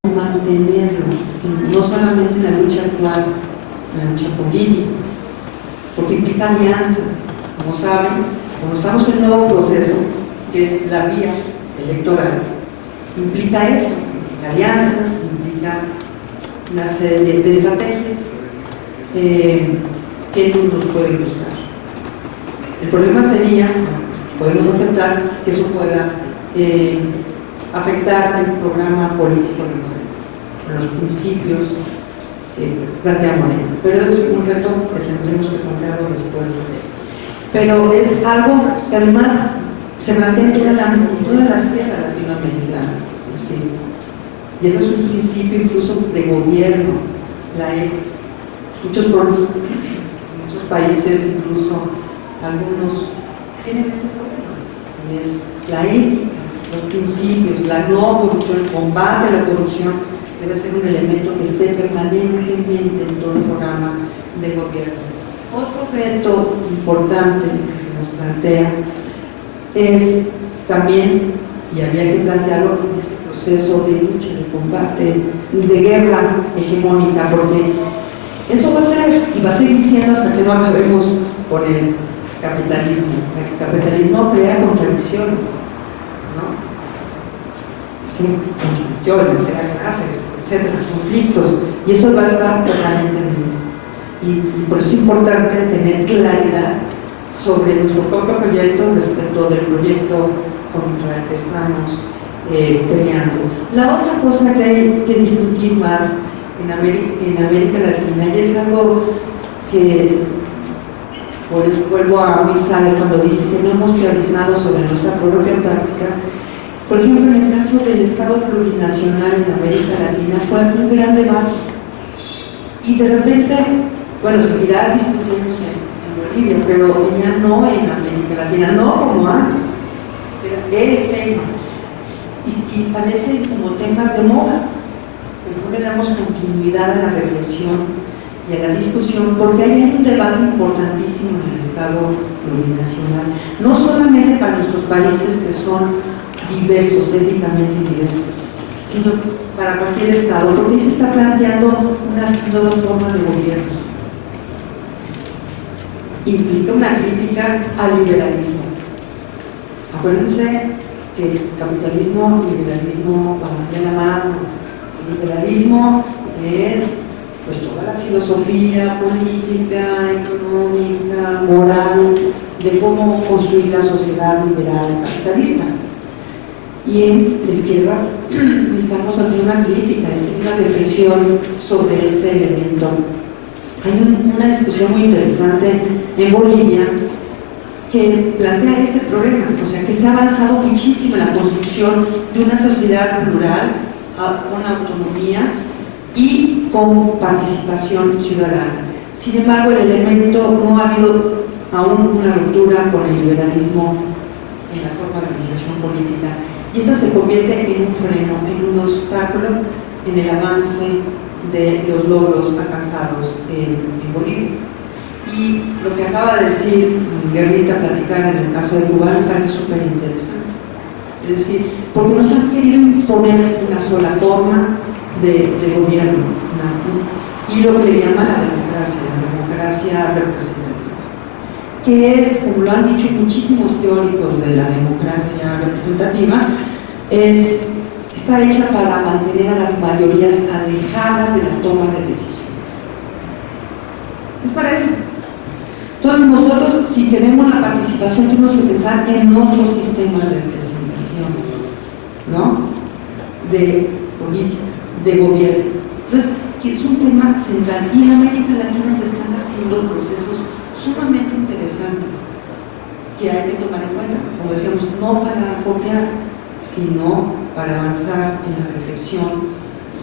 mantenerlo, no solamente en la lucha actual, en la lucha política, porque implica alianzas. Como saben, como estamos en un nuevo proceso, que es la vía electoral, implica eso, implica alianzas, implica una serie de estrategias que no nos pueden gustar. El problema sería, podemos aceptar que eso pueda afectar el programa político de los principios que plantea Morena, pero es un reto que tendremos que plantearlo después de esto. Pero es algo que además se plantea en toda la esfera latinoamericana, ¿sí? Y ese es un principio incluso de gobierno, muchos países, incluso algunos, tienen ese problema, es la ética, los principios, la no corrupción, el combate a la corrupción debe ser un elemento que esté permanentemente en todo el programa de gobierno. Otro reto importante que se nos plantea es también, y había que plantearlo en este proceso de lucha, de combate, de guerra hegemónica, porque eso va a ser y va a seguir siendo hasta que no acabemos con el capitalismo. El capitalismo crea contradicciones, ¿no? Sí, contradicciones, crea clases, etcétera, conflictos, y eso va a estar permanentemente. Y por eso es importante tener claridad sobre nuestro propio proyecto respecto del proyecto contra el que estamos peleando. La otra cosa que hay que discutir más en América Latina, y es algo que vuelvo a Misael cuando dice que no hemos teorizado sobre nuestra propia práctica. Por ejemplo, en el caso del Estado plurinacional en América Latina fue un gran debate, y de repente, bueno, seguirá discutiéndose en Bolivia, pero ya no en América Latina, no como antes, era el tema, y parecen como temas de moda, pero no le damos continuidad a la reflexión y a la discusión, porque hay un debate importantísimo en el Estado plurinacional, no solamente para nuestros países que son diversos, étnicamente diversos, sino para cualquier Estado, porque se está planteando unas nuevas formas de gobierno. Implica una crítica al liberalismo. Acuérdense que el capitalismo y liberalismo van de la mano. El liberalismo es pues toda la filosofía política, económica, moral de cómo construir la sociedad liberal capitalista. Y en la izquierda estamos haciendo una crítica, una reflexión sobre este elemento. Hay una discusión muy interesante en Bolivia que plantea este problema, o sea que se ha avanzado muchísimo en la construcción de una sociedad plural, con autonomías y con participación ciudadana. Sin embargo, el elemento, no ha habido aún una ruptura con el liberalismo en la forma de organización política, y esta se convierte en un freno, en un obstáculo en el avance de los logros alcanzados en Bolivia. Y lo que acaba de decir Guerrita platicar en el caso de Cuba me parece súper interesante. Es decir, porque nos han querido imponer una sola forma de gobierno, y lo que le llama la democracia representativa, que es, como lo han dicho muchísimos teóricos de la democracia representativa, está hecha para mantener a las mayorías alejadas de la toma de decisiones. ¿Les parece? Entonces nosotros, si queremos la participación, tenemos que pensar en otro sistema de representación, ¿no? De política, de gobierno. Entonces, que es un tema central, y en América Latina se están haciendo procesos sumamente interesantes que hay que tomar en cuenta, como decíamos, no para copiar, sino para avanzar en la reflexión.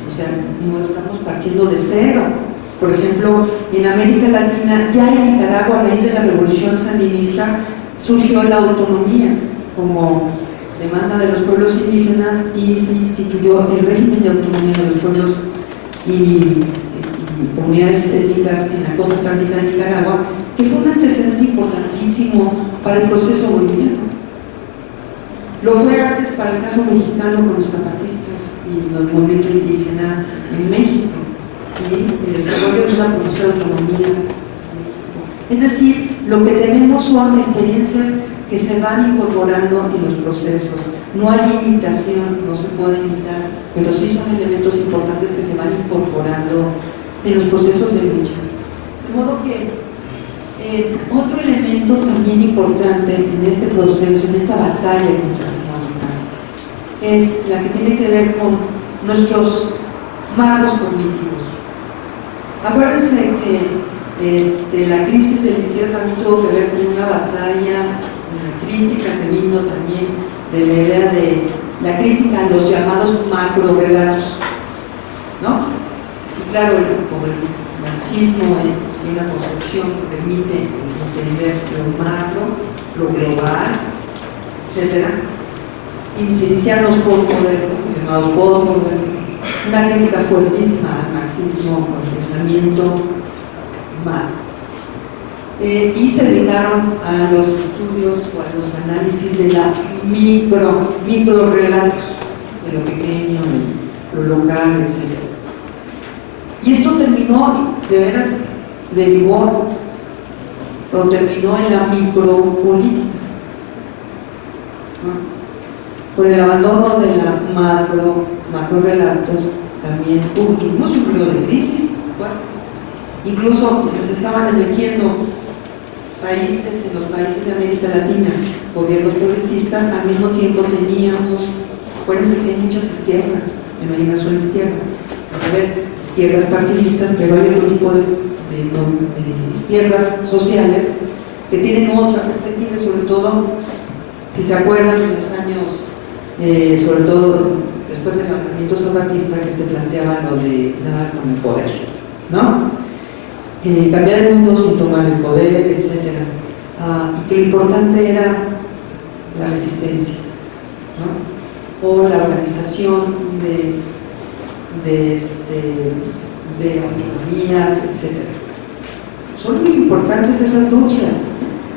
O sea, no estamos partiendo de cero. Por ejemplo, en América Latina, ya en Nicaragua, a raíz de la revolución sandinista, surgió la autonomía como demanda de los pueblos indígenas, y se instituyó el régimen de autonomía de los pueblos y comunidades étnicas en la costa atlántica de Nicaragua, que fue un antecedente importantísimo para el proceso boliviano. Lo fue antes para el caso mexicano con los zapatistas y el movimiento indígena en México y el desarrollo de una promoción de autonomía. Es decir, lo que tenemos son experiencias que se van incorporando en los procesos. No hay imitación, no se puede imitar, pero sí son elementos importantes que se van incorporando en los procesos de lucha. De modo que otro elemento también importante en este proceso, en esta batalla contra la humanidad, es la que tiene que ver con nuestros marcos cognitivos. Acuérdense que la crisis de la izquierda también tuvo que ver con una batalla, una crítica que vino también de la idea de la crítica a los llamados macro-relatos, ¿no? Y claro, como el marxismo y una concepción que permite entender lo macro, lo global, etc. Y se iniciaron los postmodernos, llamados postmodernos, una crítica fuertísima al marxismo, al pensamiento macro. Y se dedicaron a los estudios o a los análisis de la micro-relatos, de lo pequeño, de lo local, etc. Y esto terminó, de veras, derivó o terminó en la micropolítica, ¿no? Por el abandono de la macro-relatos también tuvimos un periodo de crisis, bueno, incluso les estaban eligiendo países, en los países de América Latina, gobiernos progresistas, al mismo tiempo teníamos, acuérdense que hay muchas izquierdas, que no hay una sola izquierda, a ver, izquierdas partidistas, pero hay otro tipo de izquierdas sociales que tienen otra perspectiva, sobre todo, si se acuerdan, en los años, sobre todo después del levantamiento zapatista, que se planteaba lo de nada con el poder, ¿no? Cambiar el mundo sin tomar el poder, etc. Y que lo importante era la resistencia, ¿no? O la organización de autonomías, etc. Son muy importantes esas luchas,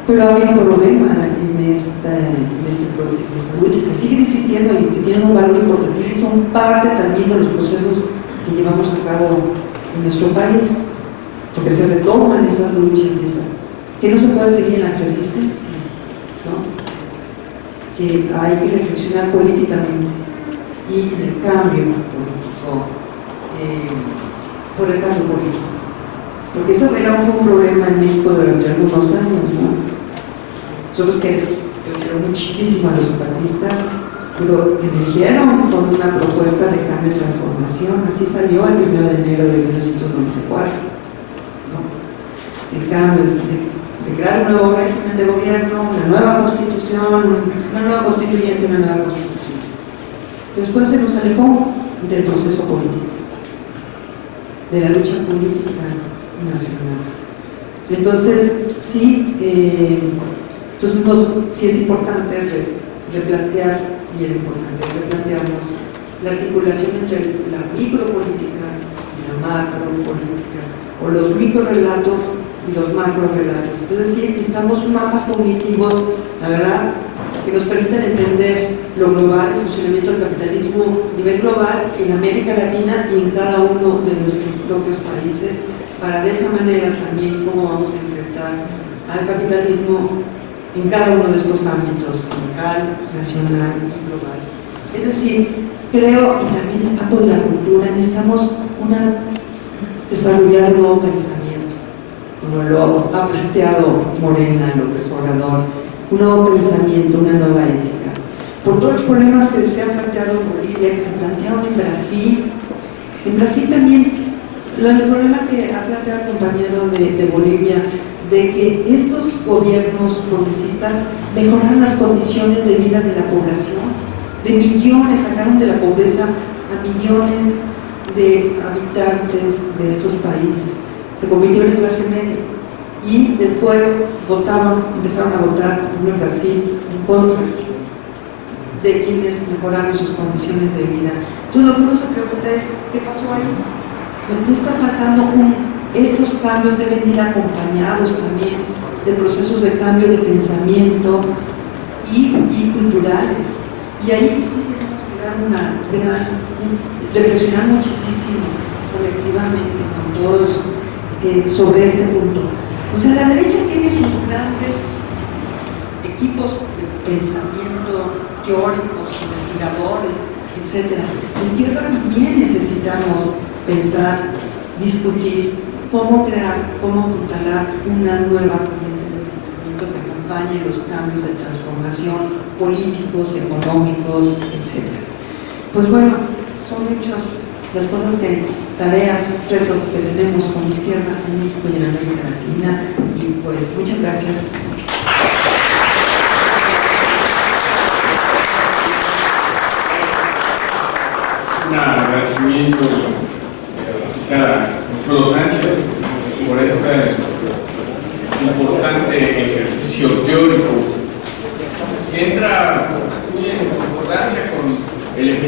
pero había un problema en estas luchas que siguen existiendo y que tienen un valor importante y son parte también de los procesos que llevamos a cabo en nuestro país, porque se retoman esas luchas, que no se puede seguir en la resistencia, ¿no? Que hay que reflexionar políticamente y en el cambio político, por el cambio político, porque eso fue un problema en México durante algunos años, ¿no? Nosotros que yo quiero muchísimo a los zapatistas, pero emergieron con una propuesta de cambio y transformación, así salió el 1 de enero de 1994, ¿no? El cambio, de crear un nuevo régimen de gobierno, una nueva constitución, una nueva constituyente, una nueva constitución. Después se nos alejó del proceso político, de la lucha política nacional. Entonces, sí, sí es importante replantear, y era importante replantearnos la articulación entre la micropolítica y la macropolítica, o los microrelatos y los macrorelatos. Es decir, necesitamos mapas cognitivos, la verdad, que nos permitan entender lo global, el funcionamiento del capitalismo a nivel global en América Latina y en cada uno de nuestros propios países, para de esa manera también cómo vamos a enfrentar al capitalismo en cada uno de estos ámbitos, local, nacional y global. Es decir, creo, y también en el campo de la cultura, necesitamos desarrollar un nuevo pensamiento, como lo ha planteado Morena, López Obrador, un nuevo pensamiento, una nueva ética. Por todos los problemas que se han planteado en Bolivia, que se plantearon en Brasil también, los problemas que ha planteado el compañero de Bolivia, de que estos gobiernos progresistas mejoraron las condiciones de vida de la población, de millones, sacaron de la pobreza a millones de habitantes de estos países, se convirtieron en clase media y después empezaron a votar, por ejemplo en Brasil, en contra de quienes mejoraron sus condiciones de vida. Entonces lo que uno se pregunta es, ¿qué pasó ahí? nos está faltando estos cambios deben ir acompañados también de procesos de cambio de pensamiento y culturales. Y ahí sí tenemos que dar reflexionar muchísimo colectivamente con todos sobre este punto. O sea, la derecha tiene sus grandes equipos de pensamiento teóricos, investigadores, etc. La izquierda también necesitamos pensar, discutir cómo crear, cómo apuntalar una nueva corriente de pensamiento que acompañe los cambios de transformación políticos, económicos, etc. Pues bueno, son muchas las cosas tareas, retos que tenemos como izquierda en México y en América Latina, y pues muchas gracias. Un agradecimiento a Consuelo Sánchez por este importante ejercicio teórico que entra muy en concordancia con el ejercicio